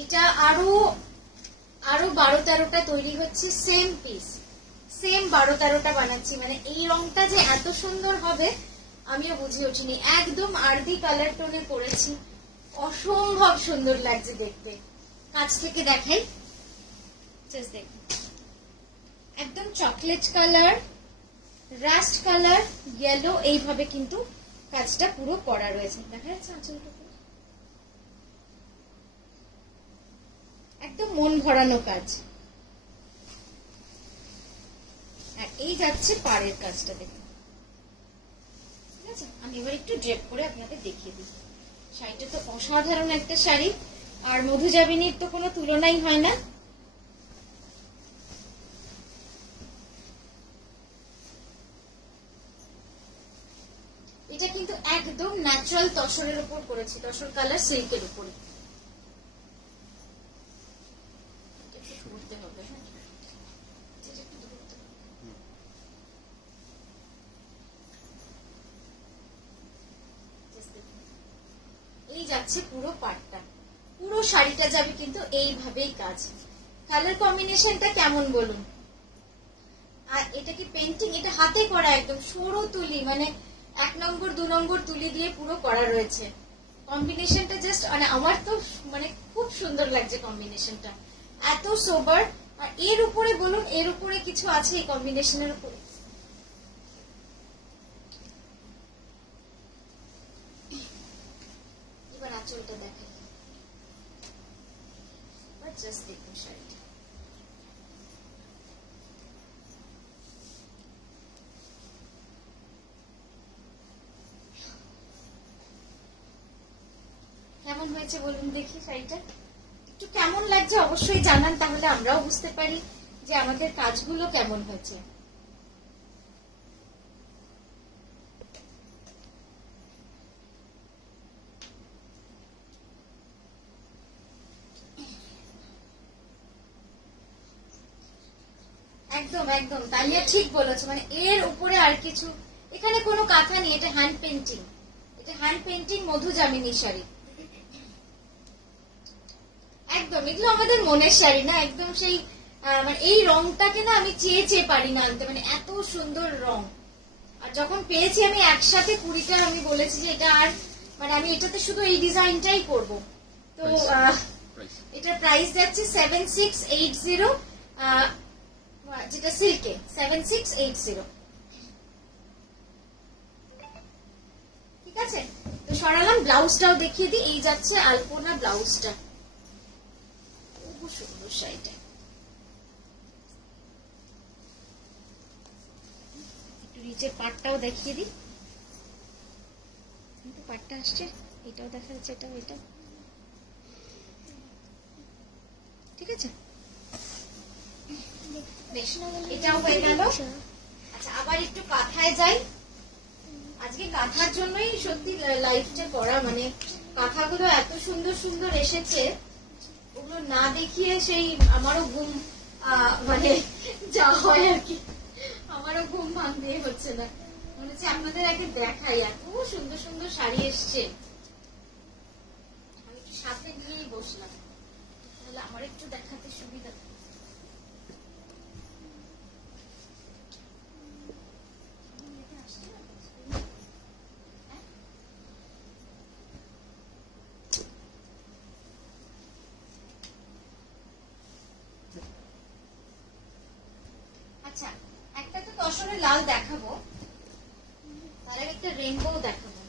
এটা আরো 12-13টা তৈরি হচ্ছে, সেম পিস, সেম 12-13টা বানাচ্ছি। মানে এই রংটা যে এত সুন্দর হবে আমিও বুঝে উঠিনি। একদম আরদি কালার টোনে করেছি, অসম্ভব সুন্দর লাগছে দেখতে। কাছ থেকে দেখাই, জাস্ট দেখুন, একদম chocolate colour, rushed colour, yellow, এইভাবে কিন্তু কাজটা পুরো করা রয়েছে। দেখা যাচ্ছে আঁচলটা একদম মন ভরানো কাজ। আর এই যাচ্ছে পাড়ের কাজটা, দেখুন। ঠিক আছে, আমি এবার একটু ড্রেপ করে আপনাদের দেখিয়ে দিই। শাড়িটা তো অসাধারণ একটা শাড়ি, আর মধুজামিনীর তো কোনো তুলনাই হয় না। এটা কিন্তু একদম ন্যাচারাল তসরের উপর করেছি, তসর কালার সিল্কের উপরে। এই যাচ্ছে পুরো পাটটা, পুরো শাড়িটা যাবে কিন্তু এইভাবেই কাজ। কালার কম্বিনেশনটা কেমন বলুন? আর এটা কি পেন্টিং? এটা হাতে করা, একদম সরু তুলি, মানে 1 নম্বর 2 নম্বর তুলি দিয়ে পুরো করা রয়েছে। কম্বিনেশনটা জাস্ট মানে আমার তো মানে খুব সুন্দর লাগছে কম্বিনেশনটা, এত সোবার। আর এর উপরে বলুন, এর উপরে কিছু আছে এই কম্বিনেশনের উপরে? এবার আঁচলটা দেখাই, জাস্ট দেখুন শাড়িটা। কেমন হয়েছে বলুন দেখি শাড়িটা? একটু কেমন লাগছে অবশ্যই জানান, তাহলে আমরাও বুঝতে পারি যে আমাদের কাজগুলো কেমন হয়েছে। একদম একদম তানিয়া ঠিক বলেছো, মানে এর উপরে আর কিছু এখানে কোনো কাঁথা নেই। এটা হ্যান্ড পেন্টিং, এটা হ্যান্ড পেন্টিং মধুজামিনী শাড়ি। একদম এগুলো আমাদের মনের শাড়ি না, একদম সেই মানে এই রংটাকে না আমি চেয়ে চেয়ে পারি না আনতে, মানে এত সুন্দর রং। আর যখন পেয়েছি আমি একসাথে 20টা, আমি বলেছি যে এটা আর মানে আমি এটাতে শুধু এই ডিজাইনটাই করব। তো এটার প্রাইস যাচ্ছে 7680, যেটা সিল্কে 7680। ঠিক আছে, তো সরালাম। ব্লাউজটাও দেখিয়ে দিই, এই যাচ্ছে আলপনা ব্লাউজটা, খুব সুন্দর শাড়িটা। একটু নিচের পাটটাও দেখিয়ে দিই, পাটটা আসছে, এটাও দেখা যাচ্ছে, এটাও, এটা ঠিক আছে। বেশ, এটাও হয়ে গেল। আচ্ছা, আবার একটু কাঁথায় যাই। আজকে কাঁথার জন্যই সত্যি লাইভটা করা, মানে কাঁথাগুলো এত সুন্দর সুন্দর এসেছে, ওগুলো না দেখিয়ে সেই আমারও ঘুম মানে যা হয় আর কি, আমারও ঘুম ভাঙতে হচ্ছে না, মনে হচ্ছে আপনাদের আগে দেখাই, এত সুন্দর সুন্দর শাড়ি এসছে। আমি একটু সাথে নিয়েই বসলাম, তাহলে আমার একটু দেখাতে সুবিধা। আচ্ছা, একটা তো তসরের লাল দেখাবো, তার একটা রেইনবো দেখাবো।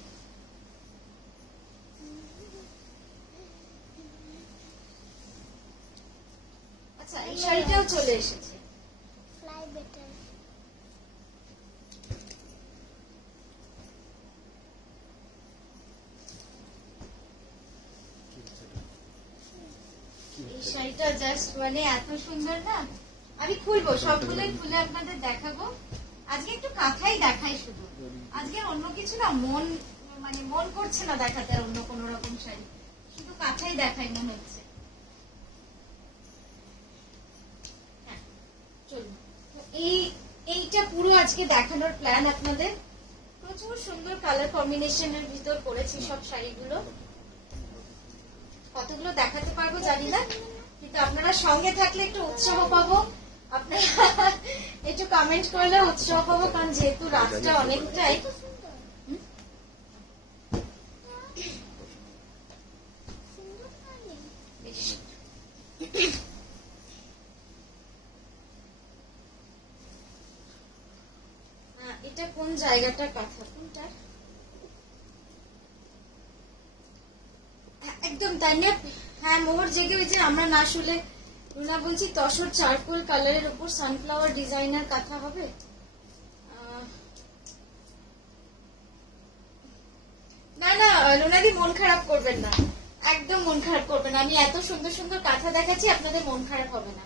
আচ্ছা, এই শাড়িটাও চলে এসেছে। Fly better. এই শাড়িটা জাস্ট মানে এত সুন্দর না, আমি খুলবো সবগুলোই খুলে আপনাদের দেখাবো। আজকে একটু কাঁথাই দেখাই শুধু, আজকে অন্য কিছু না, মন মানে মন করছে না দেখাতে আর অন্য কোন রকম শাড়ি, শুধু কাঁথাই দেখাই মনে হচ্ছে। হ্যাঁ, চলুন। তো এইটা পুরো আজকে দেখানোর প্ল্যান আপনাদের। প্রচুর সুন্দর কালার কম্বিনেশনের ভিতর করেছি সব শাড়িগুলো, কতগুলো দেখাতে পারবো জানি না, কিন্তু আপনারা সঙ্গে থাকলে একটু উৎসাহ পাবো, আপনারা একটু কমেন্ট করলে উৎসাহ পাবো, কারণ যেহেতু রাতটা অনেকটাই। এটা কোন জায়গাটা কাঁথা, কোনটা একদম তাই না? হ্যাঁ, মোহর জেগে হয়েছে, আমরা না শুলে রুনা বলছি তসর চারকোল কালারের উপর সানফ্লাওয়ার ডিজাইনার কাঁথা হবে। না না রুনাদি, মন খারাপ করবেন না, একদম মন খারাপ করবেন না, আমি এত সুন্দর সুন্দর কাঁথা দেখাচ্ছি, আপনাদের মন খারাপ হবে না।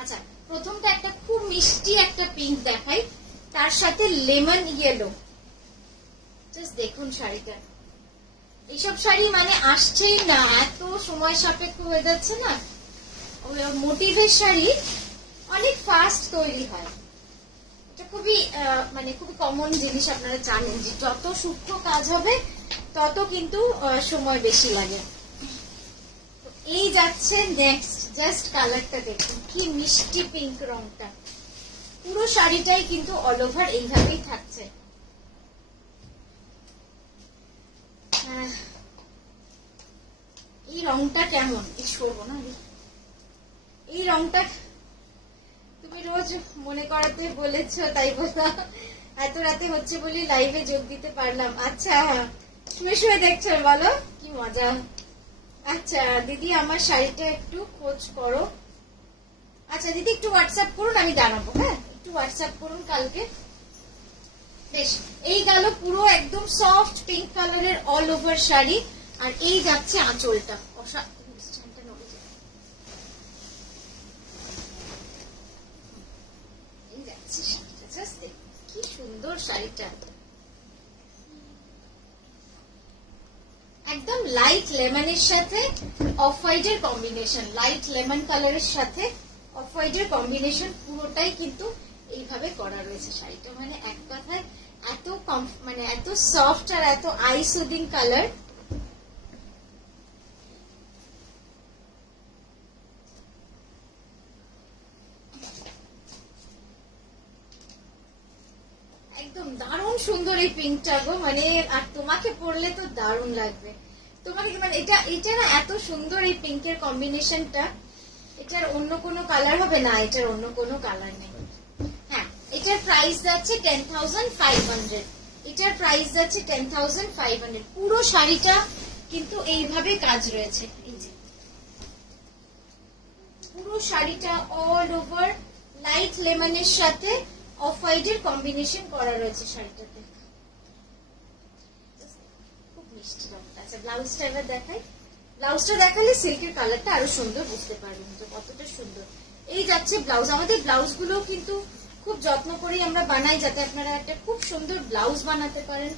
আচ্ছা, প্রথমটা একটা খুব মিষ্টি একটা পিঙ্ক দেখাই, তার সাথে লেমন ইয়েলো। জাস্ট দেখুন শাড়িটা, এইসব শাড়ি মানে আসছেই না, এত সময় সাপেক্ষ হয়ে যাচ্ছে না। মোটিভের শাড়ি অনেক ফাস্ট তৈরি হয়, এটা খুবই মানে খুবই কমন জিনিস, আপনারা জানেন যে যত সূক্ষ্ম কাজ হবে তত কিন্তু সময় বেশি লাগে। এই যাচ্ছে নেক্সট, জাস্ট কালারটা দেখুন কি মিষ্টি পিঙ্ক রংটা, পুরো শাড়িটাই কিন্তু অল ওভার এইভাবেই থাকছে। এই রংটা কেমন, সরবো না, এই রংটা তুমি রোজ মনে করাতে বলেছো, তাই বলা, এত রাতে হচ্ছে বলে লাইভে যোগ দিতে পারলাম। আচ্ছা, শুয়ে শুয়ে দেখছো, বলো কি মজা। আচ্ছা দিদি, আমার শাড়িটা একটু খোঁজ করো। আচ্ছা দিদি, একটু হোয়াটসঅ্যাপ করুন, আমি জানাবো। হ্যাঁ, একটু হোয়াটসঅ্যাপ করুন কালকে। বেশ, এই গেল পুরো একদম সফট পিঙ্ক কালারের অল ওভার শাড়ি, আর এই যাচ্ছে আঁচলটা। এই যাচ্ছে শাড়িটা, কি সুন্দর শাড়িটা, একদম লাইট লেমনের সাথে অফ হোয়াইটের কম্বিনেশন, লাইট লেমন কালারের সাথে অফ হোয়াইটের কম্বিনেশন, পুরোটাই কিন্তু এইভাবে করা রয়েছে শাড়িটা। মানে এক কথায় এত মানে এত সফট আর এত আই সুদিং কালার। একদম দারুণ সুন্দর এই পিঙ্কটা গো, মানে আর তোমাকে পরলে তো দারুণ লাগবে তোমাকে, মানে এটা না এত সুন্দর এই পিঙ্কের কম্বিনেশনটা, এটার অন্য কোনো কালার হবে না, এটার অন্য কোনো কালার নেই। হ্যাঁ, এটার প্রাইস যাচ্ছে 10,500, এটার প্রাইস যাচ্ছে 10,500। পুরো শাড়িটা কিন্তু এইভাবে কাজ রয়েছে, এই যে পুরো শাড়িটা অল ওভার লাইট লেমনের সাথে অফ হোয়াইটের কম্বিনেশন করা রয়েছে শাড়িটাতে, খুব মিষ্টি রংটা। আচ্ছা, ব্লাউজটা এবার দেখাই, ব্লাউজটা দেখালে সিল্কের কালারটা আরো সুন্দর বুঝতে পারবেন যে কতটা সুন্দর। এই যাচ্ছে ব্লাউজ। আমাদের ব্লাউজ গুলো কিন্তু খুব যত্ন করেই আমরা বানাই, যাতে আপনারা একটা খুব সুন্দর ব্লাউজ বানাতে পারেন।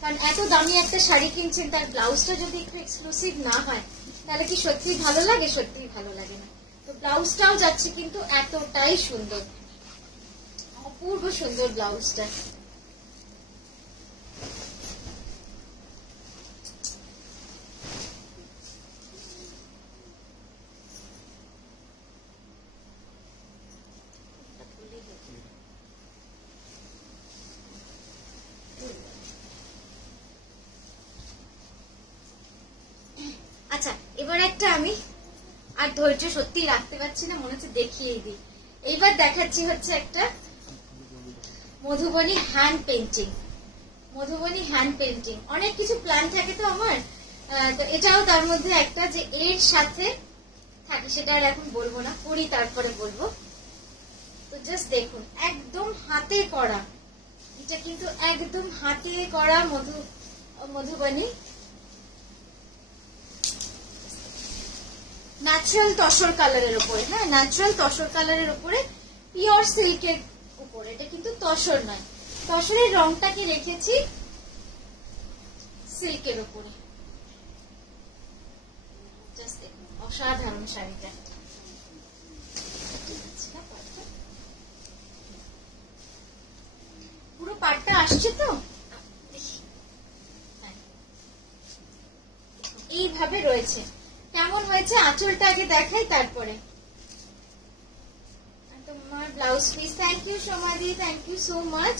কারণ এত দামি একটা শাড়ি কিনছেন, তার ব্লাউজটা যদি একটু এক্সক্লুসিভ না হয় তাহলে কি সত্যি ভালো লাগে? সত্যি ভালো লাগে না। তো ব্লাউজটাও যাচ্ছে কিন্তু এতটাই সুন্দর, অপূর্ব সুন্দর ব্লাউজটা। আচ্ছা, এবার একটা আমি আর ধৈর্য সত্যি রাখতে পারছি না, মনে হচ্ছে দেখিয়েই দিই। এইবার দেখাচ্ছি হচ্ছে একটা Madhubani hand painting. Madhubani hand painting অনেক কিছু প্ল্যান থাকে তো আমার, তো এটাও তার মধ্যে একটা, যে এর সাথে থাকে সেটা আর এখন বলবো না, করি তারপরে বলবো। তো জাস্ট দেখুন, একদম হাতে করা, এটা কিন্তু একদম হাতে করা মধুবনী ন্যাচারাল তসর কালারের উপরে। হ্যাঁ, ন্যাচারাল তসর কালারের উপরে পিওর সিল্কের উপরে। এটা কিন্তু তসর নয়, তসরের রংটাকে রেখেছি সিল্কের উপরে। জাস্ট দেখুন, অসাধারণ শাড়িটা। পুরো পাটটা আসছে তো, এইভাবে রয়েছে। কেমন হয়েছে আঁচলটা আগে দেখাই, তারপরে তোমার blouse piece. Thank you Somadi, thank you so much.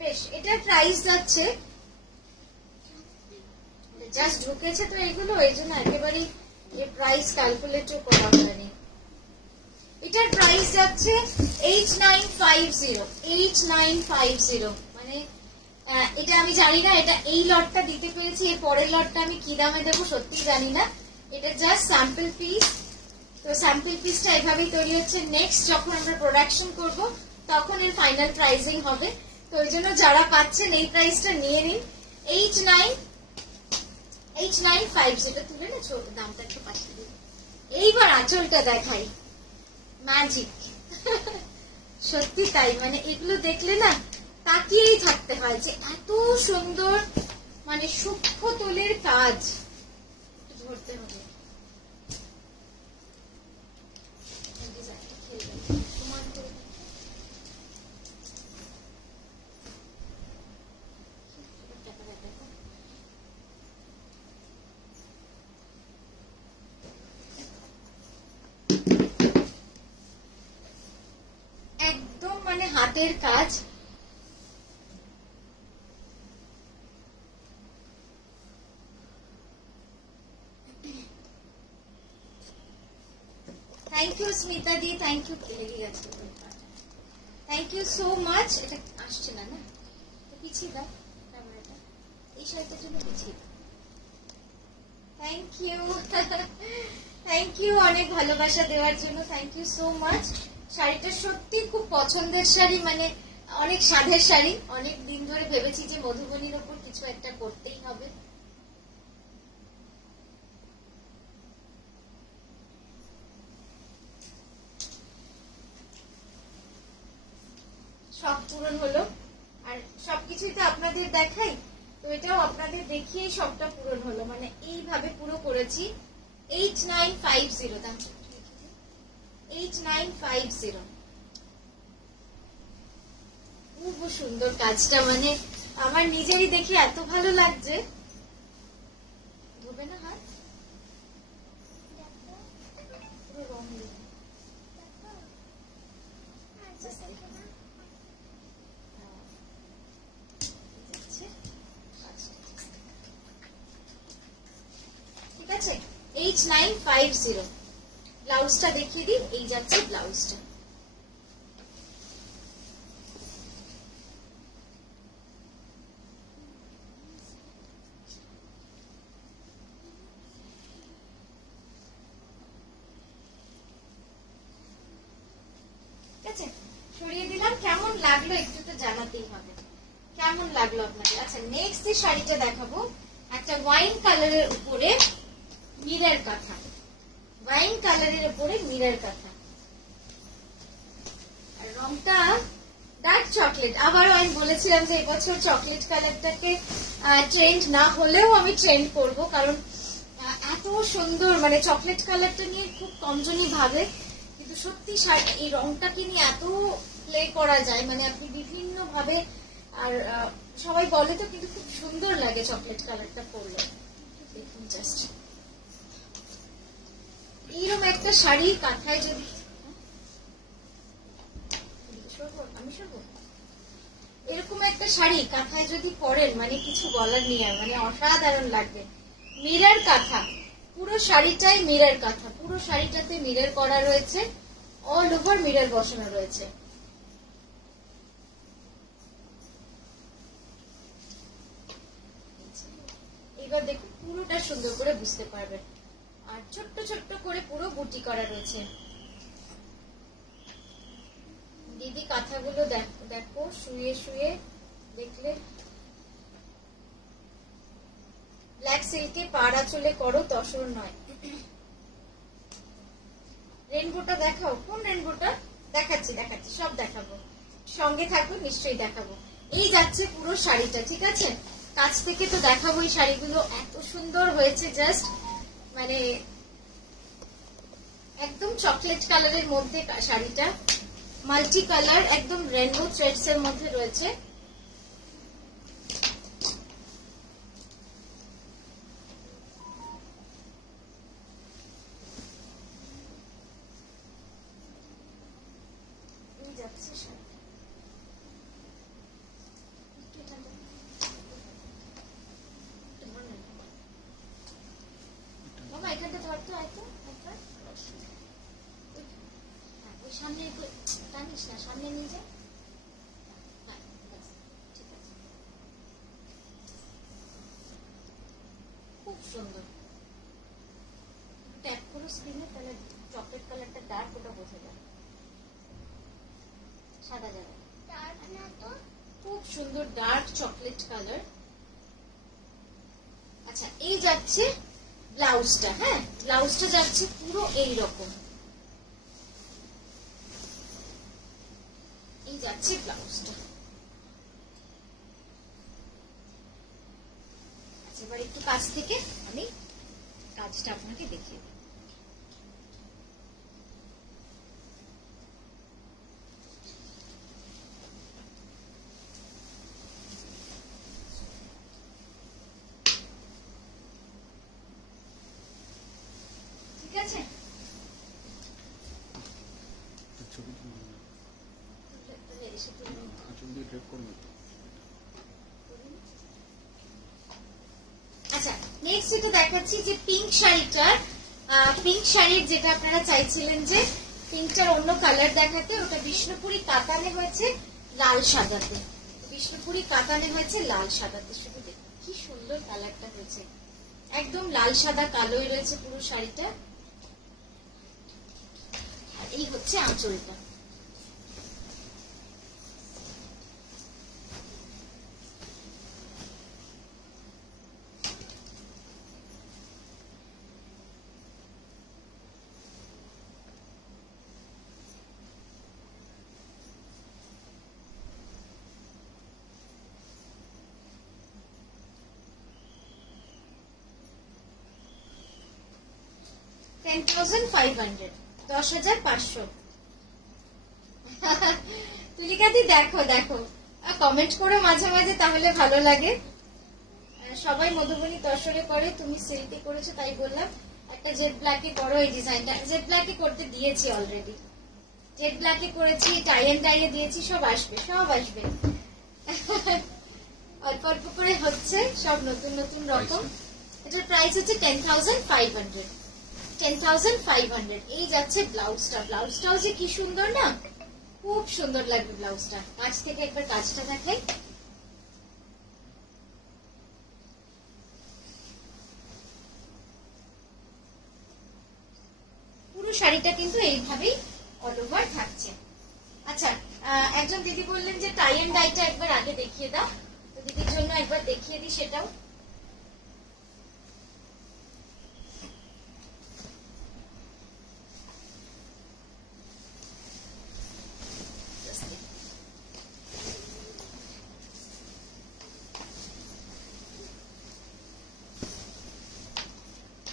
বেশ, এটার প্রাইস যাচ্ছে, জাস্ট ঢুকেছে তো এগুলো, এই জন্য একেবারেই প্রাইস ক্যালকুলেটও করা হয়নি। এটার প্রাইস যাচ্ছে 8950। 8950 মানে এটা আমি জানি না, এটা এই লটটা দিতে পেরেছি, এর পরের লটটা আমি কি দামে দেবো সত্যি জানি না। এটা জাস্ট স্যাম্পল পিস। তো স্যাম্পল পিসটা এভাবেই তৈরি হচ্ছে। নেক্সট যখন আমরা প্রোডাকশন করব তখন এর ফাইনাল প্রাইসিং হবে। তো ওই জন্য যারা পাচ্ছেন এই প্রাইসটা নিয়ে নিন। 8950 তুলে না, ছোট দামটা একটু পাশে দিন। এইবার আঁচলটা দেখাই, ম্যাজিক। সত্যি তাই, মানে এগুলো দেখলে না তাকিয়েই থাকতে হয়, যে এত সুন্দর, মানে সূক্ষ্ম তোলের কাজ। ধরতে হবে, একদম মানে হাতের কাজ। Thank you Smita di, thank you. লেগে গেছে, থ্যাংক ইউ সো মাচ। এটা আসছে না, না পিছিয়ে দাও ক্যামেরাটা, এই শাড়িটার জন্য পিছিয়ে দাও। থ্যাংক ইউ, থ্যাংক ইউ অনেক ভালোবাসা দেওয়ার জন্য, থ্যাংক ইউ সো মাচ। শাড়িটা সত্যি খুব পছন্দের শাড়ি, মানে অনেক সাধের শাড়ি। অনেক দিন ধরে ভেবেছি যে মধুবনীর ওপর কিছু একটা করতেই হবে। সব পূরণ হলো, আর সবকিছুই তো আপনাদের দেখাই, তো এটাও আপনাদের দেখিয়েই সবটা পূরণ হলো। মানে এইভাবে পুরো করেছি। 8950 দাম, 8950। খুব সুন্দর কাজটা, মানে আমার নিজেরই দেখে এত ভালো লাগছে। ধোবে না হাত, পুরো রং ঠিক আছে। 8950 ব্লাউজটা দেখিয়ে দিই। এই যাচ্ছে ব্লাউজটা। আছে, সরিয়ে দিলাম। কেমন লাগলো একটু তো জানাতেই হবে, কেমন লাগলো আপনাদের। আচ্ছা, নেক্সট যে শাড়িটা দেখাবো, একটা ওয়াইন কালারের উপরে মিরর কাঁথা, ওয়াইন কালারের উপরে মিরর কাঁথা, আর রংটা ডার্ক চকলেট। আবারও আমি বলেছিলাম যে এবছর চকলেট কালারটাকে ট্রেন্ড না হলেও আমি ট্রেন্ড করব, কারণ এত সুন্দর, মানে চকলেট কালারটা নিয়ে খুব কমজনই ভাবে, কিন্তু সত্যি এই রংটাকে নিয়ে এত প্লে করা যায়, মানে আপনি বিভিন্ন ভাবে, আর সবাই বলে তো, কিন্তু খুব সুন্দর লাগে চকলেট কালারটা পরলে। দেখুন জাস্ট এইরকম একটা শাড়ি কাঁথায় যদি, আমি সরবো, এরকম একটা শাড়ি কাঁথায় যদি পরেন, মানে কিছু বলার নেই আর, মানে অসাধারণ লাগবে। মিরর কাঁথা, পুরো শাড়িটাই মিরর কাঁথা, পুরো শাড়িটাতে মিরর করা রয়েছে, অল ওভার মিরর বসানো রয়েছে। এবার দেখুন পুরোটা সুন্দর করে বুঝতে পারবেন, আর ছোট্ট ছোট্ট করে পুরো বুটি করা রয়েছে। দিদি কাঁথাগুলো দেখো, শুয়ে শুয়ে দেখলে, ব্ল্যাক সিল্কে পাড়া চলে করো, তসর নয়। রেনবোটা দেখাও, কোন রেনবোটা? দেখাচ্ছি দেখাচ্ছি, সব দেখাবো, সঙ্গে থাকবো, নিশ্চয়ই দেখাবো। এই যাচ্ছে পুরো শাড়িটা, ঠিক আছে? কাছ থেকে তো দেখাবো। এই শাড়িগুলো এত সুন্দর হয়েছে, জাস্ট মানে একদম চকলেট কালারের মধ্যে শাড়িটা, মাল্টি কালার, একদম রেনবো থ্রেডস এর মধ্যে রয়েছে। এখানটা ধরতো, হয়তো সামনে টানিস না, সামনে নিয়ে যা। খুব সুন্দর, ট্যাপ করো স্ক্রিনে, তাহলে চকলেট কালারটা ডার্ক, ওটা বোঝা যায়, সাদা যাবে ডার্ক না তো, খুব সুন্দর ডার্ক চকলেট কালার। আচ্ছা, এই যাচ্ছে ব্লাউজটা, হ্যাঁ ব্লাউজটা যাচ্ছে পুরো এইরকম, এই যাচ্ছে ব্লাউজটা। আচ্ছা, এবার একটু কাছ থেকে আমি কাজটা আপনাকে দেখিয়ে দিই। ঠিক আছে, ছবি আঁচল দিয়ে ড্রেপ করবে। আচ্ছা, নেক্সট যেটা দেখাচ্ছি যে পিঙ্ক শাড়িটার, পিঙ্ক শাড়ির যেটা আপনারা চাইছিলেন যে পিঙ্কটার অন্য কালার দেখাতে, ওটা বিষ্ণুপুরি কাতানে হয়েছে লাল সাদাতে, বিষ্ণুপুরি কাতানে হয়েছে লাল সাদাতে। শুধু দেখুন কি সুন্দর কালারটা হয়েছে, একদম লাল সাদা কালোই রয়েছে পুরো শাড়িটা। আর এই হচ্ছে আঁচলটা। $10,500, 10,500। তুলিকাদি দেখো দেখো, কমেন্ট করো মাঝে মাঝে, তাহলে ভালো লাগে। সবাই মধুবনী তসরে করে, তুমি সিল্কে করেছো তাই বললাম। একটা জেড ব্ল্যাকে করো, এই ডিজাইনটা জেড ব্ল্যাকে করতে দিয়েছি অলরেডি, জেড ব্ল্যাকে করেছি, টাই এন্ড টাইয়ে দিয়েছি, সব আসবে সব আসবে। অল্প অল্প করে হচ্ছে, সব নতুন নতুন রকম। এটার প্রাইস হচ্ছে 10,500, 10,500। এই যাচ্ছে ব্লাউজটা, ব্লাউজটাও যে কি সুন্দর না, খুব সুন্দর লাগবে ব্লাউজটা। কাছ থেকে একবার কাজটা দেখাই। পুরো শাড়িটা কিন্তু এইভাবেই অল ওভার থাকছে। আচ্ছা, আচ্ছা, একজন দিদি বললেন যে টাই এন্ড ডাইটা একবার আগে দেখিয়ে দাও, তো দিদির জন্য একবার দেখিয়ে দিই সেটাও।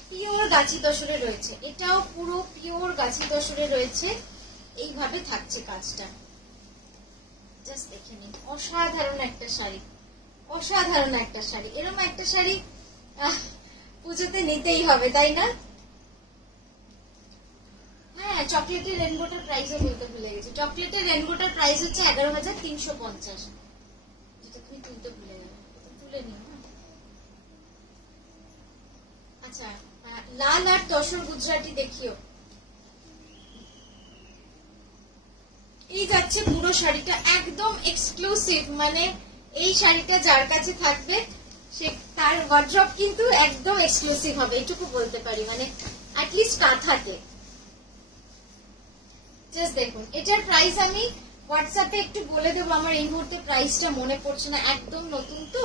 পিওর গাছি তসরে রয়েছে, এটাও পুরো পিওর গাছি তসরে রয়েছে। এইভাবে থাকছে কাজটা, জাস্ট দেখে নিন। অসাধারণ একটা শাড়ি, অসাধারণ একটা শাড়ি। এরকম একটা শাড়ি পুজোতে নিতেই হবে, তাই না? হ্যাঁ, চকলেটের রেনবোটার প্রাইসও বলতে ভুলে গেছি। চকলেটের রেনবোটার প্রাইস হচ্ছে 11,350। যেটা তুমি তুলতে ভুলে গেলে, তুলে নিও। আচ্ছা, লাল আর তসর গুজরাটি দেখিও। এই যাচ্ছে পুরো শাড়িটা, একদম এক্সক্লুসিভ। মানে এই শাড়িটা যার কাছে থাকবে সে তার ওয়ার্ড্রপ কিন্তু একদম এক্সক্লুসিভ হবে, এইটুকু বলতে পারি। মানে অ্যাটলিস্ট কাঁথাতে। জাস্ট দেখুন, এটার প্রাইস আমি হোয়াটসঅ্যাপে একটু বলে দেবো, আমার এই মুহূর্তে প্রাইসটা মনে পড়ছে না, একদম নতুন তো।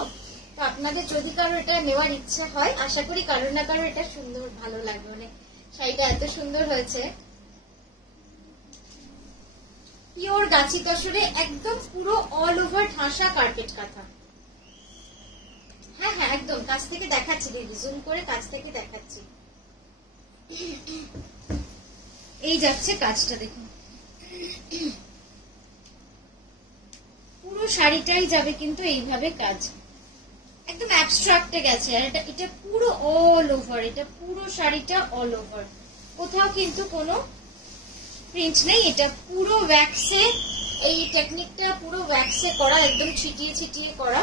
তো আপনাদের যদি কারো এটা নেওয়ার ইচ্ছা হয়, আশা করি কারো না কারো এটা সুন্দর ভালো লাগবে। মানে শাড়িটা এত সুন্দর হয়েছে, পিওর গাছি তসরে, একদম পুরো অল ওভার ঠাসা কার্পেট কাঁথা। হ্যাঁ হ্যাঁ, একদম কাছ থেকে দেখাচ্ছি দিদি, জুম করে কাছ থেকে দেখাচ্ছি। এই যাচ্ছে কাজটা, দেখুন পুরো শাড়িটাই যাবে কিন্তু এইভাবে কাজ, একদম অ্যাবস্ট্রাক্টে গেছে। আর এটা পুরো অল ওভার, এটা পুরো শাড়িটা অল ওভার, কোথাও কিন্তু কোনো প্রিন্ট নেই। এটা পুরো ওয়্যাক্সে, এই টেকনিকটা পুরো ওয়্যাক্সে করা, একদম ছিটিয়ে ছিটিয়ে করা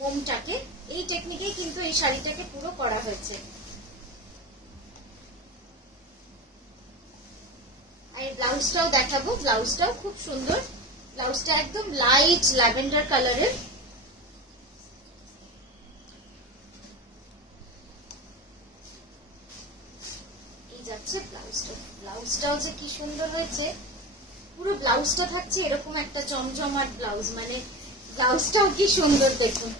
মোমটাকে। এই টেকনিকে কিন্তু এই শাড়িটাকে পুরো করা হয়েছে। আর ব্লাউজটাও দেখাবো, ব্লাউজটাও খুব সুন্দর। ব্লাউজটা একদম লাইট ল্যাভেন্ডার কালারের। এই যাচ্ছে ব্লাউজটা, ব্লাউজটাও যে কি সুন্দর হয়েছে। পুরো ব্লাউজটা থাকছে এরকম একটা জমজমাট ব্লাউজ, মানে ব্লাউজটাও কি সুন্দর দেখুন।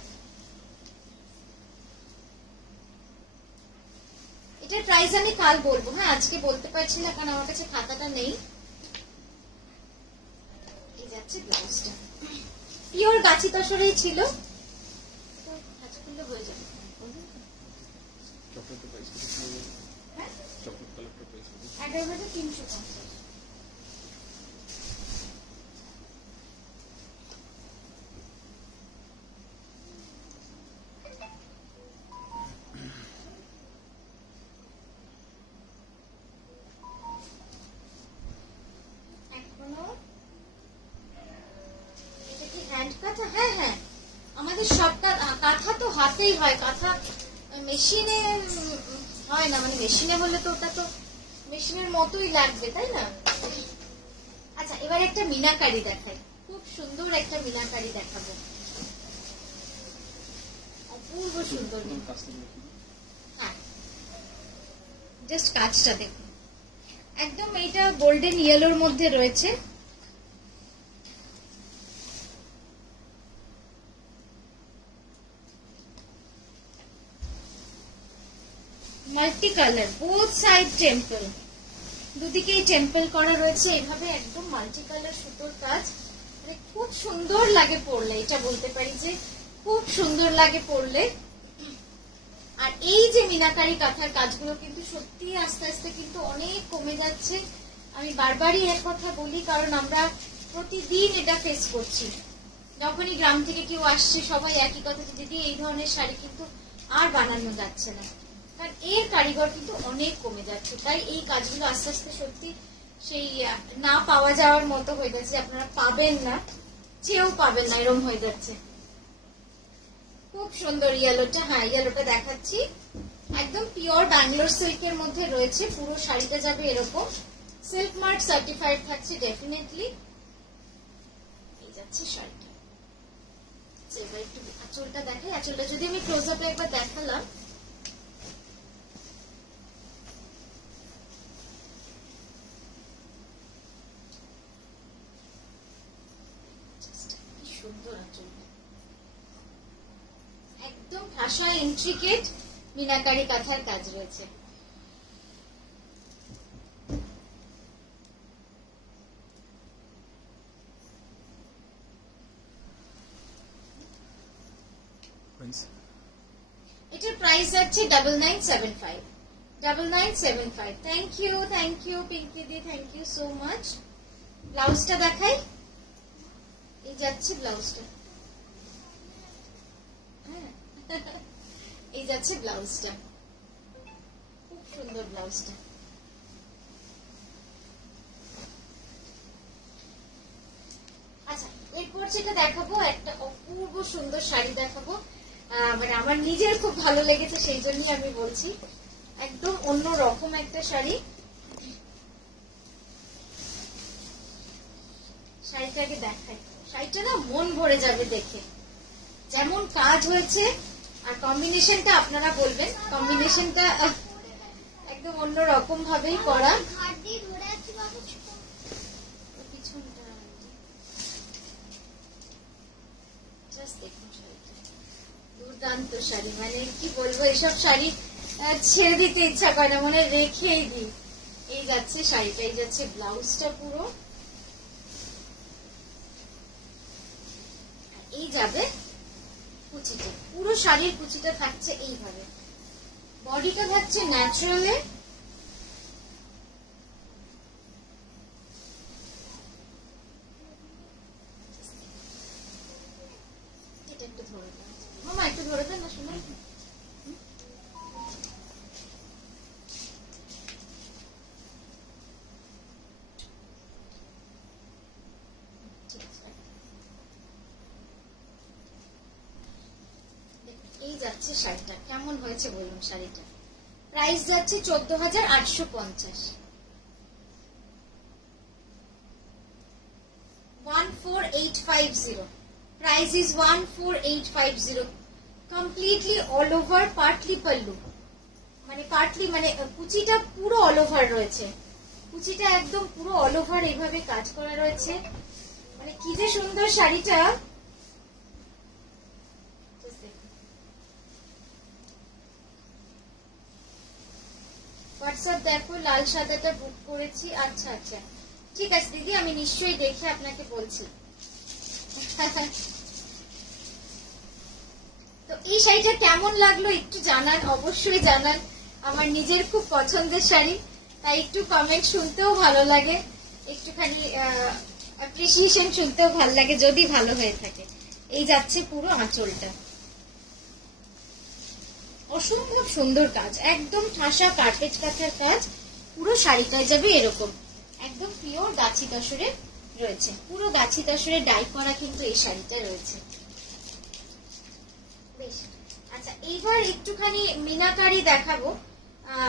এটার প্রাইস আমি কাল বলবো, হ্যাঁ আজকে বলতে পারছি না কারণ আমার কাছে খাতাটা নেই। এই যাচ্ছে ব্লাউজটা, পিওর গাছি তসরেই ছিল। হয়ে যাবে চকলেটের প্রাইস কত ছিল? হ্যাঁ, চকলেট কালারটার প্রাইস কত? 11,350। হ্যাঁ হ্যাঁ, আমাদের সবটা কাঁথা তো হাতেই হয়, কাঁথা মেশিনে হয় না। মানে মেশিনে হলে তো ওটা তো মেশিনের মতোই লাগবে, তাই না? আচ্ছা, এবার একটা মিনাকারি দেখাই, খুব সুন্দর একটা মিনাকারি দেখাবো, অপূর্ব সুন্দর। হ্যাঁ, জাস্ট কাজটা দেখুন, একদম এইটা গোল্ডেন ইয়েলোর মধ্যে রয়েছে। Multi colour, both side temple, দুদিকেই টেম্পল করা রয়েছে এইভাবে, একদম মাল্টি কালার সুতোর কাজ। মানে খুব সুন্দর লাগে পরলে, এটা বলতে পারি যে খুব সুন্দর লাগে পরলে। আর এই যে মিনাকারি কাঁথার কাজগুলো কিন্তু সত্যি আস্তে আস্তে কিন্তু অনেক কমে যাচ্ছে। আমি বারবারই এক কথা বলি, কারণ আমরা প্রতিদিন এটা ফেস করছি। যখনই গ্রাম থেকে কেউ আসছে সবাই একই কথা, দিদি এই ধরনের শাড়ি কিন্তু আর বানানো যাচ্ছে না, কারণ এর কারিগর কিন্তু অনেক কমে যাচ্ছে। তাই এই কাজগুলো আস্তে আস্তে সত্যি সেই না পাওয়া যাওয়ার মতো হয়ে যাচ্ছে, আপনারা পাবেন না, চেয়েও পাবেন না, এরকম হয়ে যাচ্ছে। খুব সুন্দর ইয়েলোটা, হ্যাঁ ইয়েলোটা দেখাচ্ছি, একদম পিওর ব্যাঙ্গালোর সিল্কের মধ্যে রয়েছে। পুরো শাড়িটা যাবে এরকম, সিল্ক মার্ক সার্টিফাইড থাকছে ডেফিনেটলি। এই যাচ্ছে শাড়িটা। এবার একটু আঁচলটা দেখাই, আঁচলটা যদি আমি ক্লোজ আপে একবার দেখালাম, ঠাসা ইন্ট্রিকেট মিনাকারি কাঁথার কাজ রয়েছে। এটার প্রাইস যাচ্ছে 9975। 9975। Thank you Pinki di, thank you so much. ব্লাউজটা দেখাই, এই যাচ্ছে ব্লাউজটা, এই যাচ্ছে ব্লাউজটা, খুব সুন্দর ব্লাউজটা। আচ্ছা, এরপর যেটা দেখাবো একটা অপূর্ব সুন্দর শাড়ি দেখাবো, মানে আমার নিজের খুব ভালো লেগেছে সেই জন্যই আমি বলছি। একদম অন্য রকম একটা শাড়ি। শাড়িটাকে দেখাই, শাড়িটা না মন ভরে যাবে দেখে, যেমন কাজ হয়েছে আর কম্বিনেশনটা আপনারা বলবেন, কম্বিনেশনটা একদম অন্য রকম ভাবেই করা। পিছনটা জাস্ট দেখুন, শাড়িটা দুর্দান্ত শাড়ি, মানে কি বলবো, এসব শাড়ি ছেড়ে দিতে ইচ্ছা করে না, মানে রেখেই দিই। এই যাচ্ছে শাড়িটা, এই যাচ্ছে ব্লাউজটা পুরো, এই যাবে কুচিটা, পুরো শাড়ির কুচিটা থাকছে এইভাবে, বডিটা থাকছে ন্যাচারালে। এটা একটু ধরে দেন মামা, একটু ধরে দেন না শোনা। এই যাচ্ছে শাড়িটা, কেমন হয়েছে বলুন শাড়িটা। প্রাইস যাচ্ছে 14,850। 14850। Price is 14850। Completely all over partly pallu, মানে পার্টলি মানে কুচিটা পুরো অল ওভার রয়েছে, কুচিটা একদম পুরো অল ওভার এইভাবে কাজ করা রয়েছে, মানে কি যে সুন্দর শাড়িটা। হোয়াটসঅ্যাপ দেখো, লাল সাদাটা বুক করেছি। আচ্ছা আচ্ছা, ঠিক আছে দিদি, আমি নিশ্চয়ই দেখে আপনাকে বলছি। তো এই শাড়িটা কেমন লাগলো একটু জানান, অবশ্যই জানান। আমার নিজের খুব পছন্দের শাড়ি, তাই একটু কমেন্ট শুনতেও ভালো লাগে, একটুখানি অ্যাপ্রিসিয়েশন শুনতেও ভালো লাগে যদি ভালো হয়ে থাকে। এই যাচ্ছে পুরো আঁচলটা, অসম্ভব সুন্দর কাজ, একদম ঠাসা কার্পেট কাঁথার কাজ, পুরো শাড়িটায় যাবে এরকম, একদম পিওর গাছি তসরে রয়েছে, পুরো গাছি তসরে ডাই করা কিন্তু এই শাড়িটা রয়েছে। বেশ, আচ্ছা এইবার একটুখানি মিনাকারি দেখাবো,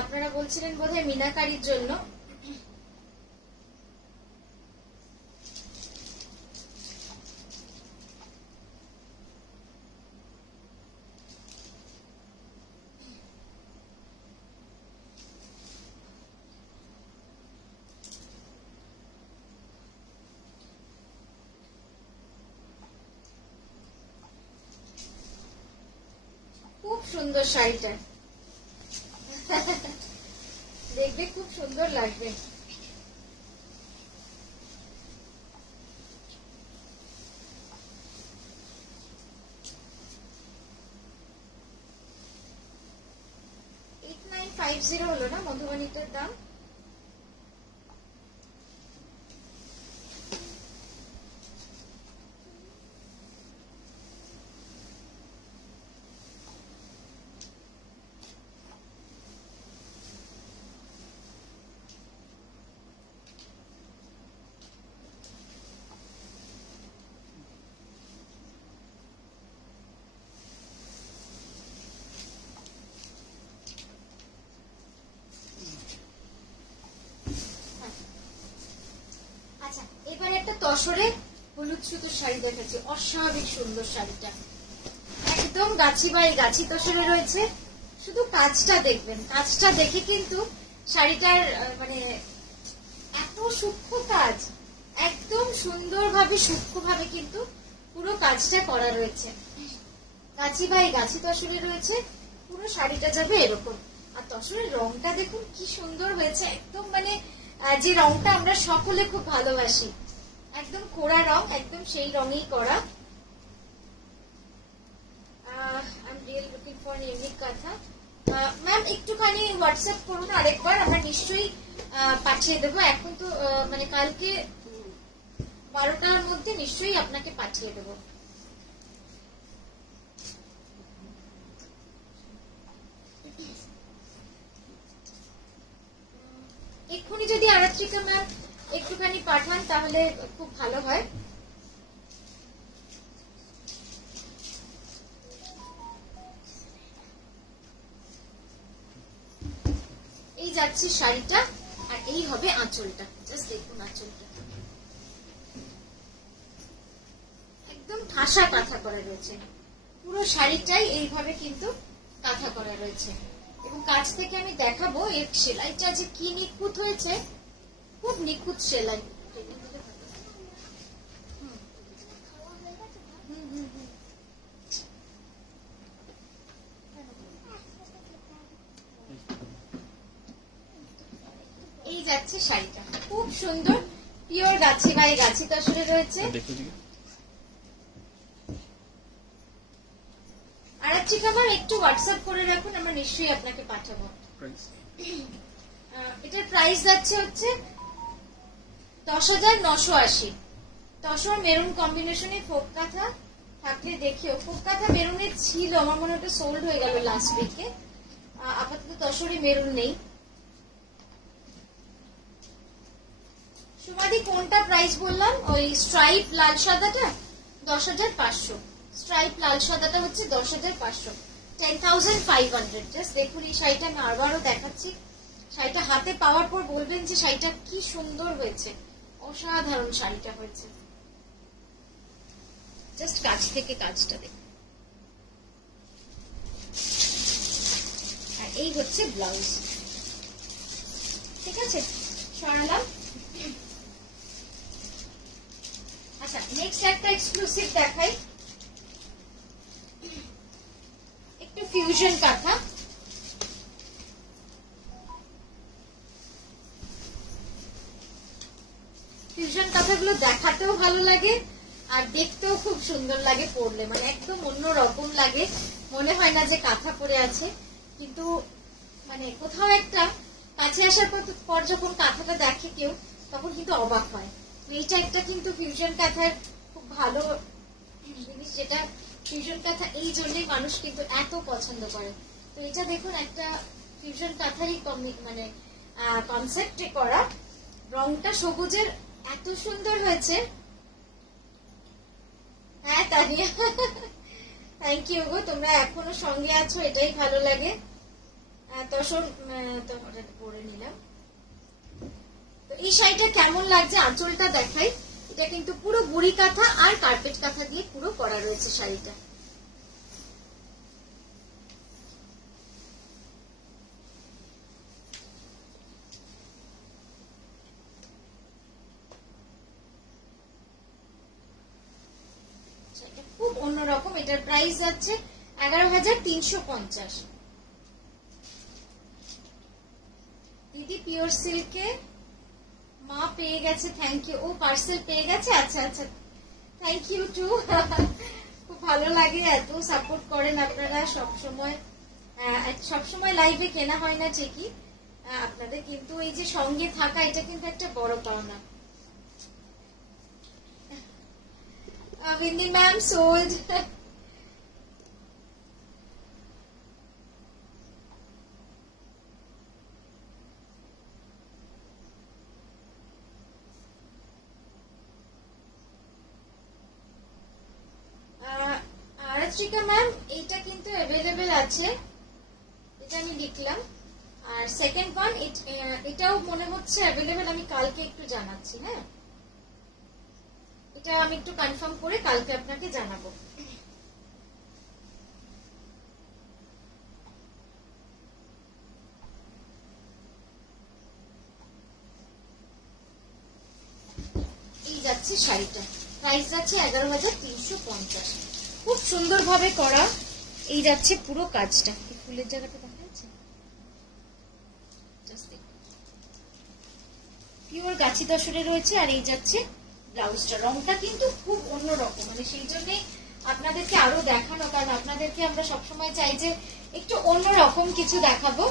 আপনারা বলছিলেন বোধহয় মিনাকারির জন্য। খুব সুন্দর শাড়িটা, দেখবে খুব সুন্দর লাগবে। $8950 হলো না মধুবনীটার দাম। আচ্ছা, এবার একটা তসরে হলুদ সুতোর শাড়ি দেখাচ্ছি, অস্বাভাবিক সুন্দর শাড়িটা, একদম গাছি বাই গাছি তসরে রয়েছে। শুধু কাজটা দেখবেন, কাজটা দেখে কিন্তু শাড়িটার মানে এত সূক্ষ্ম কাজ, একদম সুন্দরভাবে সূক্ষ্মভাবে কিন্তু পুরো কাজটা করা রয়েছে। গাছি বাই গাছি তসরে রয়েছে, পুরো শাড়িটা যাবে এরকম। আর তসরের রংটা দেখুন কি সুন্দর হয়েছে, একদম মানে যে রংটা আমরা সকলে খুব ভালোবাসি, একদম কোরা রং, একদম সেই রঙেই করা। I'm really looking for an unique কাঁথা। ম্যাম একটুখানি হোয়াটসঅ্যাপ করুন আরেকবার, আমরা নিশ্চয়ই পাঠিয়ে দেবো। এখন তো মানে কালকে 12টার মধ্যে নিশ্চয়ই আপনাকে পাঠিয়ে দেবো। এক্ষুনি যদি আরাত্রিকা ম্যাম একটুখানি পাঠান তাহলে খুব ভালো হয়। এই যাচ্ছে শাড়িটা, আর এই হবে আঁচলটা। জাস্ট দেখুন আঁচলটা একদম ঠাসা কাঁথা করা রয়েছে, পুরো শাড়িটাই এইভাবে কিন্তু কাঁথা করা রয়েছে। এবং কাছ থেকে আমি দেখাবো এর সেলাইটা যে কি নিখুঁত হয়েছে, খুব নিখুঁত সেলাই। এই যাচ্ছে শাড়িটা, খুব সুন্দর পিওর গাছি বাই গাছি তসরে রয়েছে। আরাত্রিকা ম্যাম একটু হোয়াটসঅ্যাপ করে রাখুন, আমরা নিশ্চয়ই আপনাকে পাঠাবো। এটার প্রাইস যাচ্ছে হচ্ছে 10,980। তসর মেরুন কম্বিনেশনে ফোক কাঁথা থাকলে দেখিও। ফোক কাঁথা মেরুনের ছিল, আমার মনে হয় সোল্ড হয়ে গেল লাস্ট উইকে। আপাতত তসরে মেরুন নেই। সুমাদি কোনটা প্রাইস বললাম? ওই স্ট্রাইপ লাল সাদাটা 10,500। স্ট্রাইপ লাল সাদাটা হচ্ছে 10,500, 10,500। জাস্ট দেখুন এই শাড়িটা আমি আবারও দেখাচ্ছি। শাড়িটা হাতে পাওয়ার পর বলবেন যে শাড়িটা কি সুন্দর হয়েছে, অসাধারণ শাড়িটা হয়েছে। জাস্ট কাছ থেকে কাজটা দেখুন। আর এই হচ্ছে ব্লাউজ। ঠিক আছে, সরালাম। আচ্ছা, নেক্সট একটা এক্সক্লুসিভ দেখাই, একটু ফিউশন কাঁথা। ফিউশন কাঁথাগুলো দেখাতেও ভালো লাগে আর দেখতেও খুব সুন্দর লাগে পরলে, মানে একদম অন্য রকম লাগে, মনে হয় না যে কাঁথা পরে আছে। কিন্তু মানে কোথাও একটা কাছে আসার পর যখন কাঁথাটা দেখে কেউ, তখন কিন্তু অবাক হয়। এইটা একটা কিন্তু ফিউশন কাঁথার খুব ভালো জিনিস, যেটা ফিউশন কাঁথা এই জন্যই মানুষ কিন্তু এত পছন্দ করে। তো এটা দেখুন একটা ফিউশন কাঁথারই মানে কনসেপ্টে করা। রংটা সবুজের এত সুন্দর হয়েছে। হ্যাঁ তানিয়া, থ্যাংক ইউ গো, তোমরা এখনো সঙ্গে আছো, এটাই ভালো লাগে। তসর পরে নিলাম। তো এই শাড়িটা কেমন লাগছে আঁচলটা দেখাই। এটা কিন্তু পুরো বুড়ি কাঁথা আর কার্পেট কাঁথা দিয়ে পুরো করা রয়েছে শাড়িটা। খুব অন্যরকম। এটার প্রাইস যাচ্ছে 11,350। দিদি পিওর সিল্কে মা পেয়ে গেছে, থ্যাংক ইউ। ও পার্সেল পেয়ে গেছে, আচ্ছা আচ্ছা, থ্যাংক ইউ টু। খুব ভালো লাগে, এত সাপোর্ট করেন আপনারা সবসময়। সবসময় লাইভে কেনা হয় না ঠিকই, আপনাদের কিন্তু এই যে সঙ্গে থাকা, এটা কিন্তু একটা বড় পাওনা। Winnie ma'am sold. Aratrika ma'am এইটা কিন্তু অ্যাভেলেবেল আছে, এটা আমি লিখলাম। আর সেকেন্ড ওয়ান এটাও মনে হচ্ছে অ্যাভেলেবেল, আমি কালকে একটু জানাচ্ছি। হ্যাঁ, এটা আমি একটু কনফার্ম করে কালকে আপনাকে জানাবো। এই যাচ্ছে শাড়িটা, প্রাইস যাচ্ছে 11,350। খুব সুন্দর ভাবে করা, এই যাচ্ছে পুরো কাজটা, এই ফুলের জায়গাটা দেখা যাচ্ছে, পিওর গাছি তসরে রয়েছে। আর এই যাচ্ছে ব্লাউজটা, রংটা কিন্তু খুব অন্যরকম, মানে সেই জন্যই আপনাদেরকে আরো দেখানো, কারণ আপনাদেরকে আমরা সবসময় চাই যে একটু অন্যরকম কিছু দেখাবো,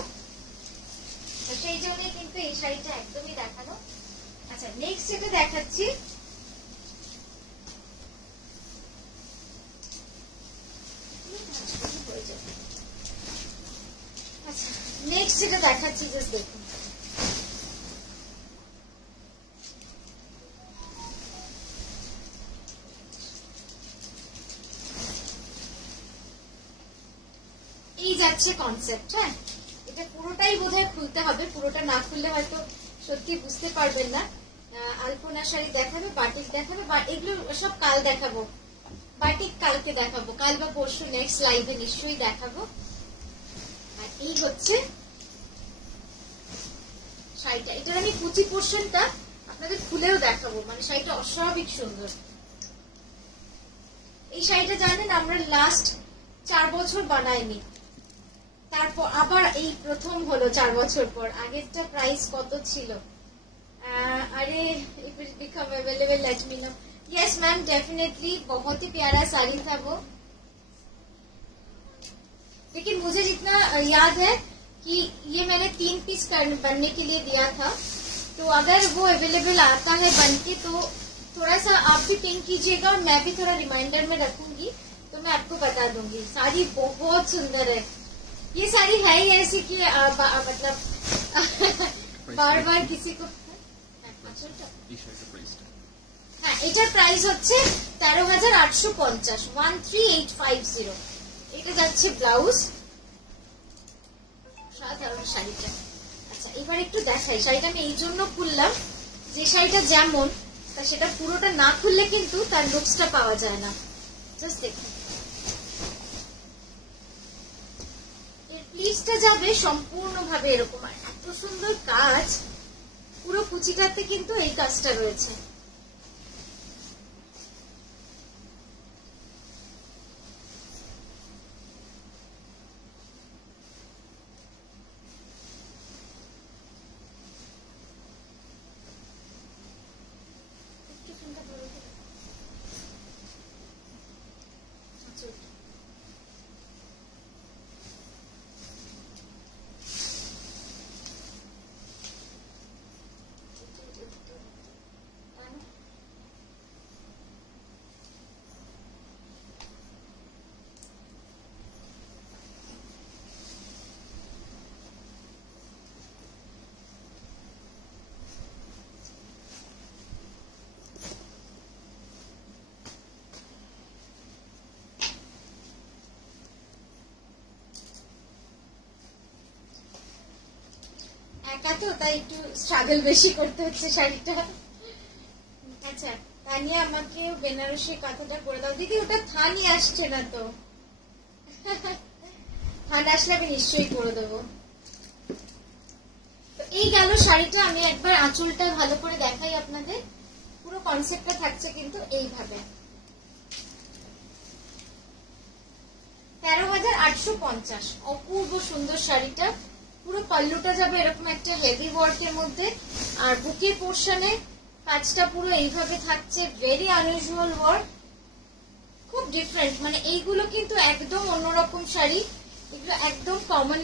তো সেই জন্যই কিন্তু এই শাড়িটা একদমই দেখানো। আচ্ছা নেক্সট যেটা দেখাচ্ছি, আচ্ছা নেক্সট যেটা দেখাচ্ছি জাস্ট দেখুন, এই যাচ্ছে কনসেপ্ট। হ্যাঁ, এটা পুরোটাই বোধহয় খুলতে হবে, পুরোটা না খুললে হয়তো সত্যি বুঝতে পারবেন না। আলপনা শাড়ি দেখাবে, বাটিক দেখাবে, বা এগুলো সব কাল দেখাবো, বাটিক কালকে দেখাবো, কাল বা পরশু নেক্সট লাইভে নিশ্চয়ই দেখাবো। আর এই হচ্ছে শাড়িটা, এটার আমি কুচি পোর্শনটা আপনাদের খুলেও দেখাবো, মানে শাড়িটা অস্বাভাবিক সুন্দর। এই শাড়িটা জানেন আমরা লাস্ট 4 বছর বানাইনি, তারপর আবার এই প্রথম হলো 4 বছর পর। আগেরটা প্রাইস কত ছিল? अरे it will become available, let me know. Yes ma'am definitely, बहुत ही प्यारा साड़ी था वो, लेकिन मुझे जितना याद है कि ये मैंने 3 पीस बनने के लिए दिया था, तो अगर वो अवेलेबल आता है बनके तो थोड़ा सा आप भी पिन कीजिएगा और मैं भी थोड़ा रिमाइंडर में रखूंगी, तो मैं आपको बता दूंगी। साड़ी बहुत सुंदर है, ये साड़ी है ही ऐसी कि मतलब बार बार किसी को। হ্যাঁ, এটার প্রাইস হচ্ছে 13,850, 13,850। এটা যাচ্ছে ব্লাউজ, সাধারণ শাড়িটা। আচ্ছা এবার একটু দেখাই, শাড়িটা আমি এই জন্য খুললাম, যে শাড়িটা যেমন তা সেটা পুরোটা না খুললে কিন্তু তার লুকসটা পাওয়া যায় না। জাস্ট দেখুন, এর প্লিজটা যাবে সম্পূর্ণভাবে এরকম, আর এত সুন্দর কাজ, পুরো কুচিটাতে কিন্তু এই কাজটা রয়েছে। একা তো তাই একটু স্ট্রাগল বেশি করতে হচ্ছে শাড়িটা। আচ্ছা তানিয়া আমাকে বেনারসি কাঁথাটা করে দাও। দিদি ওটা থানি আসছে না তো, থান আসলে আমি নিশ্চয়ই করে দেবো। তো এই গেল শাড়িটা, আমি একবার আঁচলটা ভালো করে দেখাই আপনাদের। পুরো কনসেপ্টটা থাকছে কিন্তু এইভাবে, 13,850, অপূর্ব সুন্দর শাড়িটা। পুরো পাল্লুটা যাবে এরকম একটা হেভি ওয়ার্কের মধ্যে, আর বুকের পোর্শনে কাজটা পুরো এইভাবে থাকছে, ভেরি আনইউজুয়াল ওয়ার্ক, খুব ডিফারেন্ট। মানে এইগুলো কিন্তু একদম অন্যরকম শাড়ি, এগুলো একদম কমন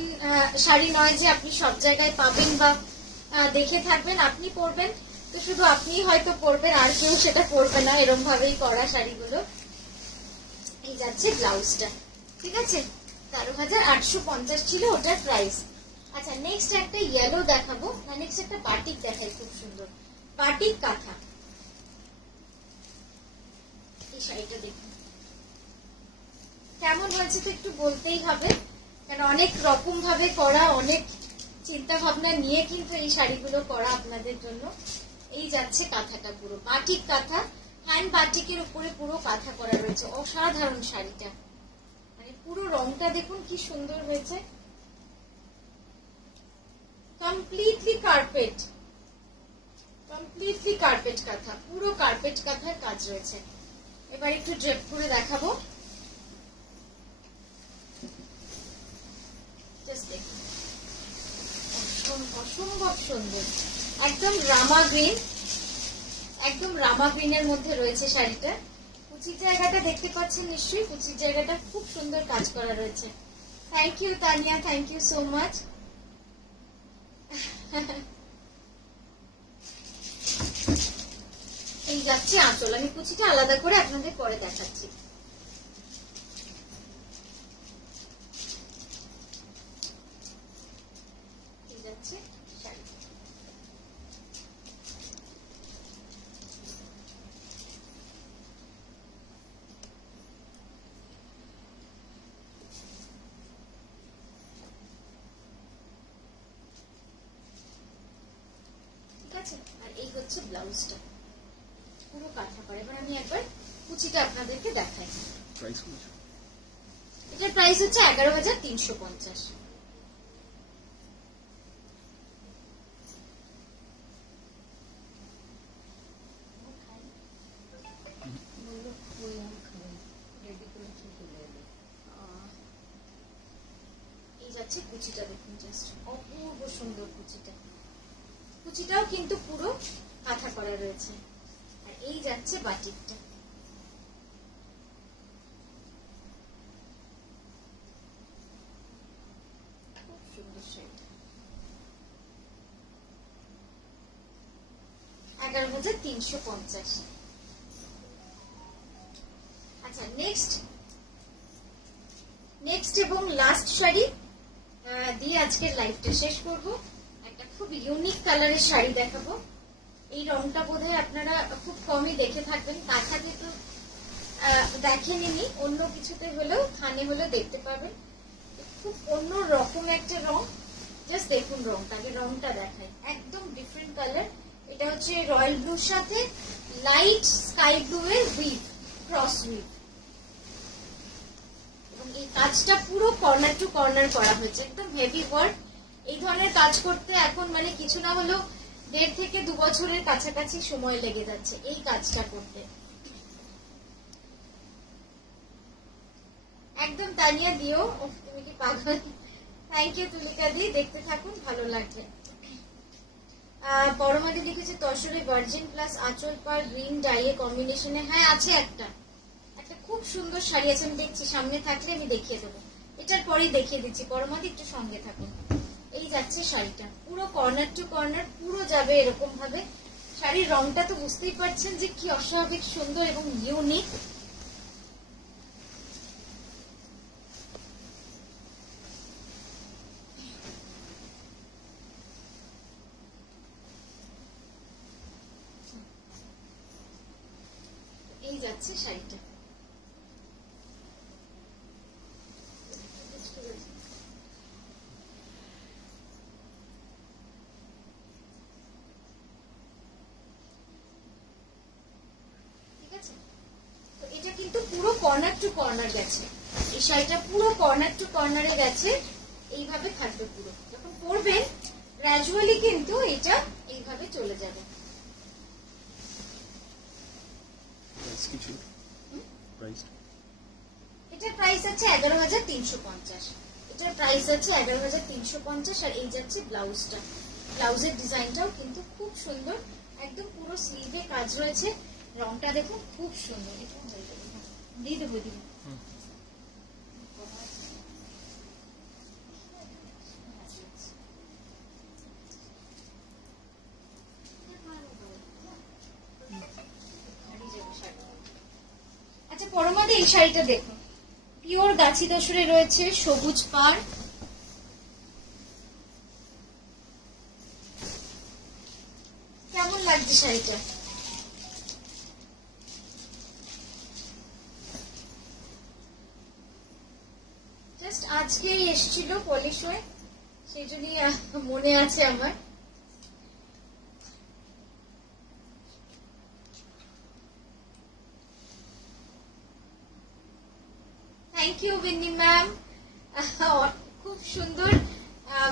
শাড়ি নয় যে আপনি সব জায়গায় পাবেন বা দেখে থাকবেন। আপনি পরবেন তো শুধু আপনিই হয়তো পরবেন, আর কেউ সেটা পরবে না, এরকম ভাবেই করা শাড়িগুলো। এই যাচ্ছে ব্লাউজটা, ঠিক আছে, 13,850 ছিল ওটার প্রাইস। আচ্ছা নেক্সট একটা ইয়েলো দেখাবো, না নেক্সট একটা বাটিক দেখাই, খুব সুন্দর বাটিক কাঁথা। এই শাড়িটা দেখুন কেমন হয়েছে তো একটু বলতেই হবে, কারণ অনেক রকম ভাবে করা, অনেক চিন্তা ভাবনা নিয়ে কিন্তু এই শাড়িগুলো করা আপনাদের জন্য। এই যাচ্ছে কাঁথাটা, পুরো বাটিক কাঁথা, হ্যান্ড বাটিকের উপরে পুরো কাঁথা করা রয়েছে, অসাধারণ শাড়িটা। মানে পুরো রংটা দেখুন কি সুন্দর হয়েছে, কমপ্লিটলি কার্পেট, কমপ্লিটলি কার্পেট কাঁথা, পুরো কার্পেট কাঁথার কাজ রয়েছে। এবার একটু ড্রেপ করে দেখাবো। জাস্ট দেখুন, অসম্ভব সুন্দর, একদম রামা গ্রিন, একদম রামা গ্রিনের মধ্যে রয়েছে শাড়িটা। কুচির জায়গাটা দেখতে পাচ্ছেন নিশ্চয়ই, কুচির জায়গাটা খুব সুন্দর কাজ করা রয়েছে। Thank you Tania, thank you so much. এই যাচ্ছে আঁচল, আমি কুচিটা আলাদা করে আপনাদের পরে দেখাচ্ছি। এই যাচ্ছে শাড়ি। ঠিক আছে, আর এই হচ্ছে ব্লাউজটা, পুরো কাঁথা করা। এবার আমি একবার কুচিটা আপনাদেরকে দেখাই। প্রাইস বলছো? এটার প্রাইস হচ্ছে 11,350। এই যাচ্ছে কুচিটা, দেখুন জাস্ট অপূর্ব সুন্দর কুচিটা। কুচিটাও কিন্তু পুরো কাঁথা করা রয়েছে। আর এই যাচ্ছে বাটিকটা। খুব সুন্দর শাড়িটা। 11,350। আচ্ছা, নেক্সট এবং লাস্ট শাড়ি দিয়ে আজকের লাইভটা শেষ করব। একটা খুব ইউনিক কালারের শাড়ি দেখাবো। এই রংটা বোধহয় আপনারা খুব কমই দেখে থাকবেন, কাঁথাতে তো দেখেনি, অন্য কিছুতে হলেও থানে হলেও দেখতে পাবেন। খুব অন্য রকম একটা রং, জাস্ট দেখুন রংটাকে, রংটা দেখায়, একদম ডিফারেন্ট কালার। এটা হচ্ছে রয়্যাল ব্লুর সাথে লাইট স্কাই ব্লু এর উইভ, ক্রস উইভ, এবং এই কাজটা পুরো কর্নার টু কর্নার করা হয়েছে, একদম হেভি ওয়ার্ক। এই ধরনের কাজ করতে এখন মানে কিছু না হলেও 1.5 থেকে 2 বছরের কাছাকাছি সময় লেগে যাচ্ছে এই কাজটা করতে। একদম তানিয়া দিও, তুমি কি পাগল। থ্যাংক ইউ তুলিকা দি, দেখতে থাকুন, ভালো লাগবে। পরমাদি লিখেছে তসরে ভার্জিন প্লাস আঁচল পার গ্রিন ডাইয়ে কম্বিনেশনে। হ্যাঁ আছে, একটা খুব সুন্দর শাড়ি আছে, আমি দেখছি, সামনে থাকলে আমি দেখিয়ে দেবো, এটার পরেই দেখিয়ে দিচ্ছি। পরমাদি একটু সঙ্গে থাকুন। এই যাচ্ছে শাড়িটা, পুরো কর্নার টু কর্নার পুরো যাবে এরকম ভাবে। শাড়ির রংটা তো বুঝতেই পারছেন যে কি অস্বাভাবিক সুন্দর এবং ইউনিক। এই যাচ্ছে শাড়িটা। তো এটা কিন্তু পুরো কর্নার টু কর্নার গেছে, এই শাড়িটা পুরো কর্নার টু কর্নারে গেছে। এইভাবে থাকবে পুরো, যখন পরবেন গ্র্যাজুয়ালি কিন্তু এটা এইভাবে চলে যাবে। এটার প্রাইস আছে 11,350। এটার প্রাইস আছে 11,350। আর এই যাচ্ছে ব্লাউজটা, ব্লাউজের ডিজাইনটাও কিন্তু খুব সুন্দর, একদম পুরো স্লিভে কাজ রয়েছে। রংটা দেখুন খুব সুন্দর, দিয়ে দেবো দিদি। আচ্ছা পরমাদি এই শাড়িটা দেখুন, পিওর গাছি দশরে রয়েছে, সবুজ পাড়, কেমন লাগছে শাড়িটা? জাস্ট আজকে এসেছিল পলিশ হয়ে, সেই জন্যই মনে আছে আমার। थैंक यू विन्नी मैम, खूब सुंदर,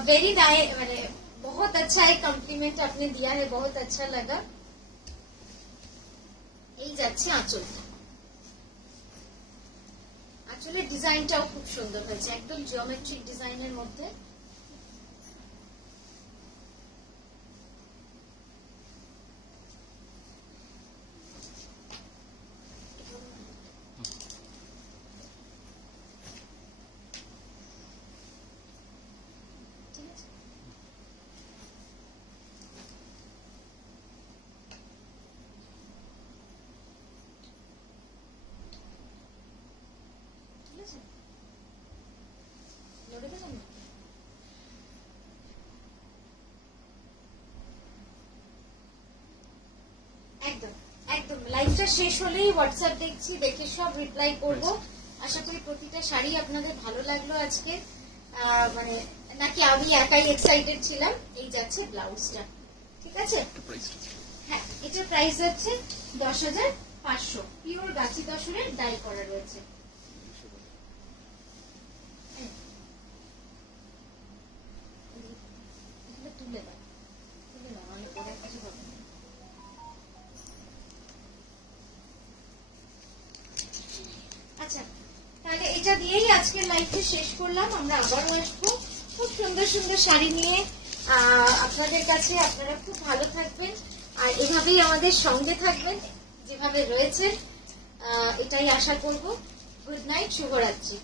वेरी नाइस, मैंने बहुत अच्छा एक कम्प्लीमेंट आपने दिया है, बहुत अच्छा लगा। এই যাচ্ছে আঁচলটা, আঁচলের ডিজাইনটাও খুব সুন্দর হয়েছে, একদম জিওমেট্রিক ডিজাইনের মধ্যে একদম একদম লাইভটা শেষ হলেই হোয়াটসঅ্যাপ দেখছি, দেখে সব রিপ্লাই করব। আশা করি প্রতিটা শাড়ি আপনাদের ভালো লাগলো আজকে। মানে নাকি আমি একাই এক্সাইটেড ছিলাম। এই যাচ্ছে ব্লাউজটা, ঠিক আছে? হ্যাঁ, এটার প্রাইস হচ্ছে 10,500। পিওর গাছি তসরের ডাই করা রয়েছে। তুলে দাও, তুলে দাও, আমি পরে কিছু বলবো না। আচ্ছা, তাহলে এটা দিয়েই আজকের লাইভটা শেষ করলাম। আমরা আবারও আসবো খুব সুন্দর সুন্দর শাড়ি নিয়ে আপনাদের কাছে। আপনারা খুব ভালো থাকবেন আর এভাবেই আমাদের সঙ্গে থাকবেন যেভাবে রয়েছে, এটাই আশা করব। গুড নাইট, শুভরাত্রি।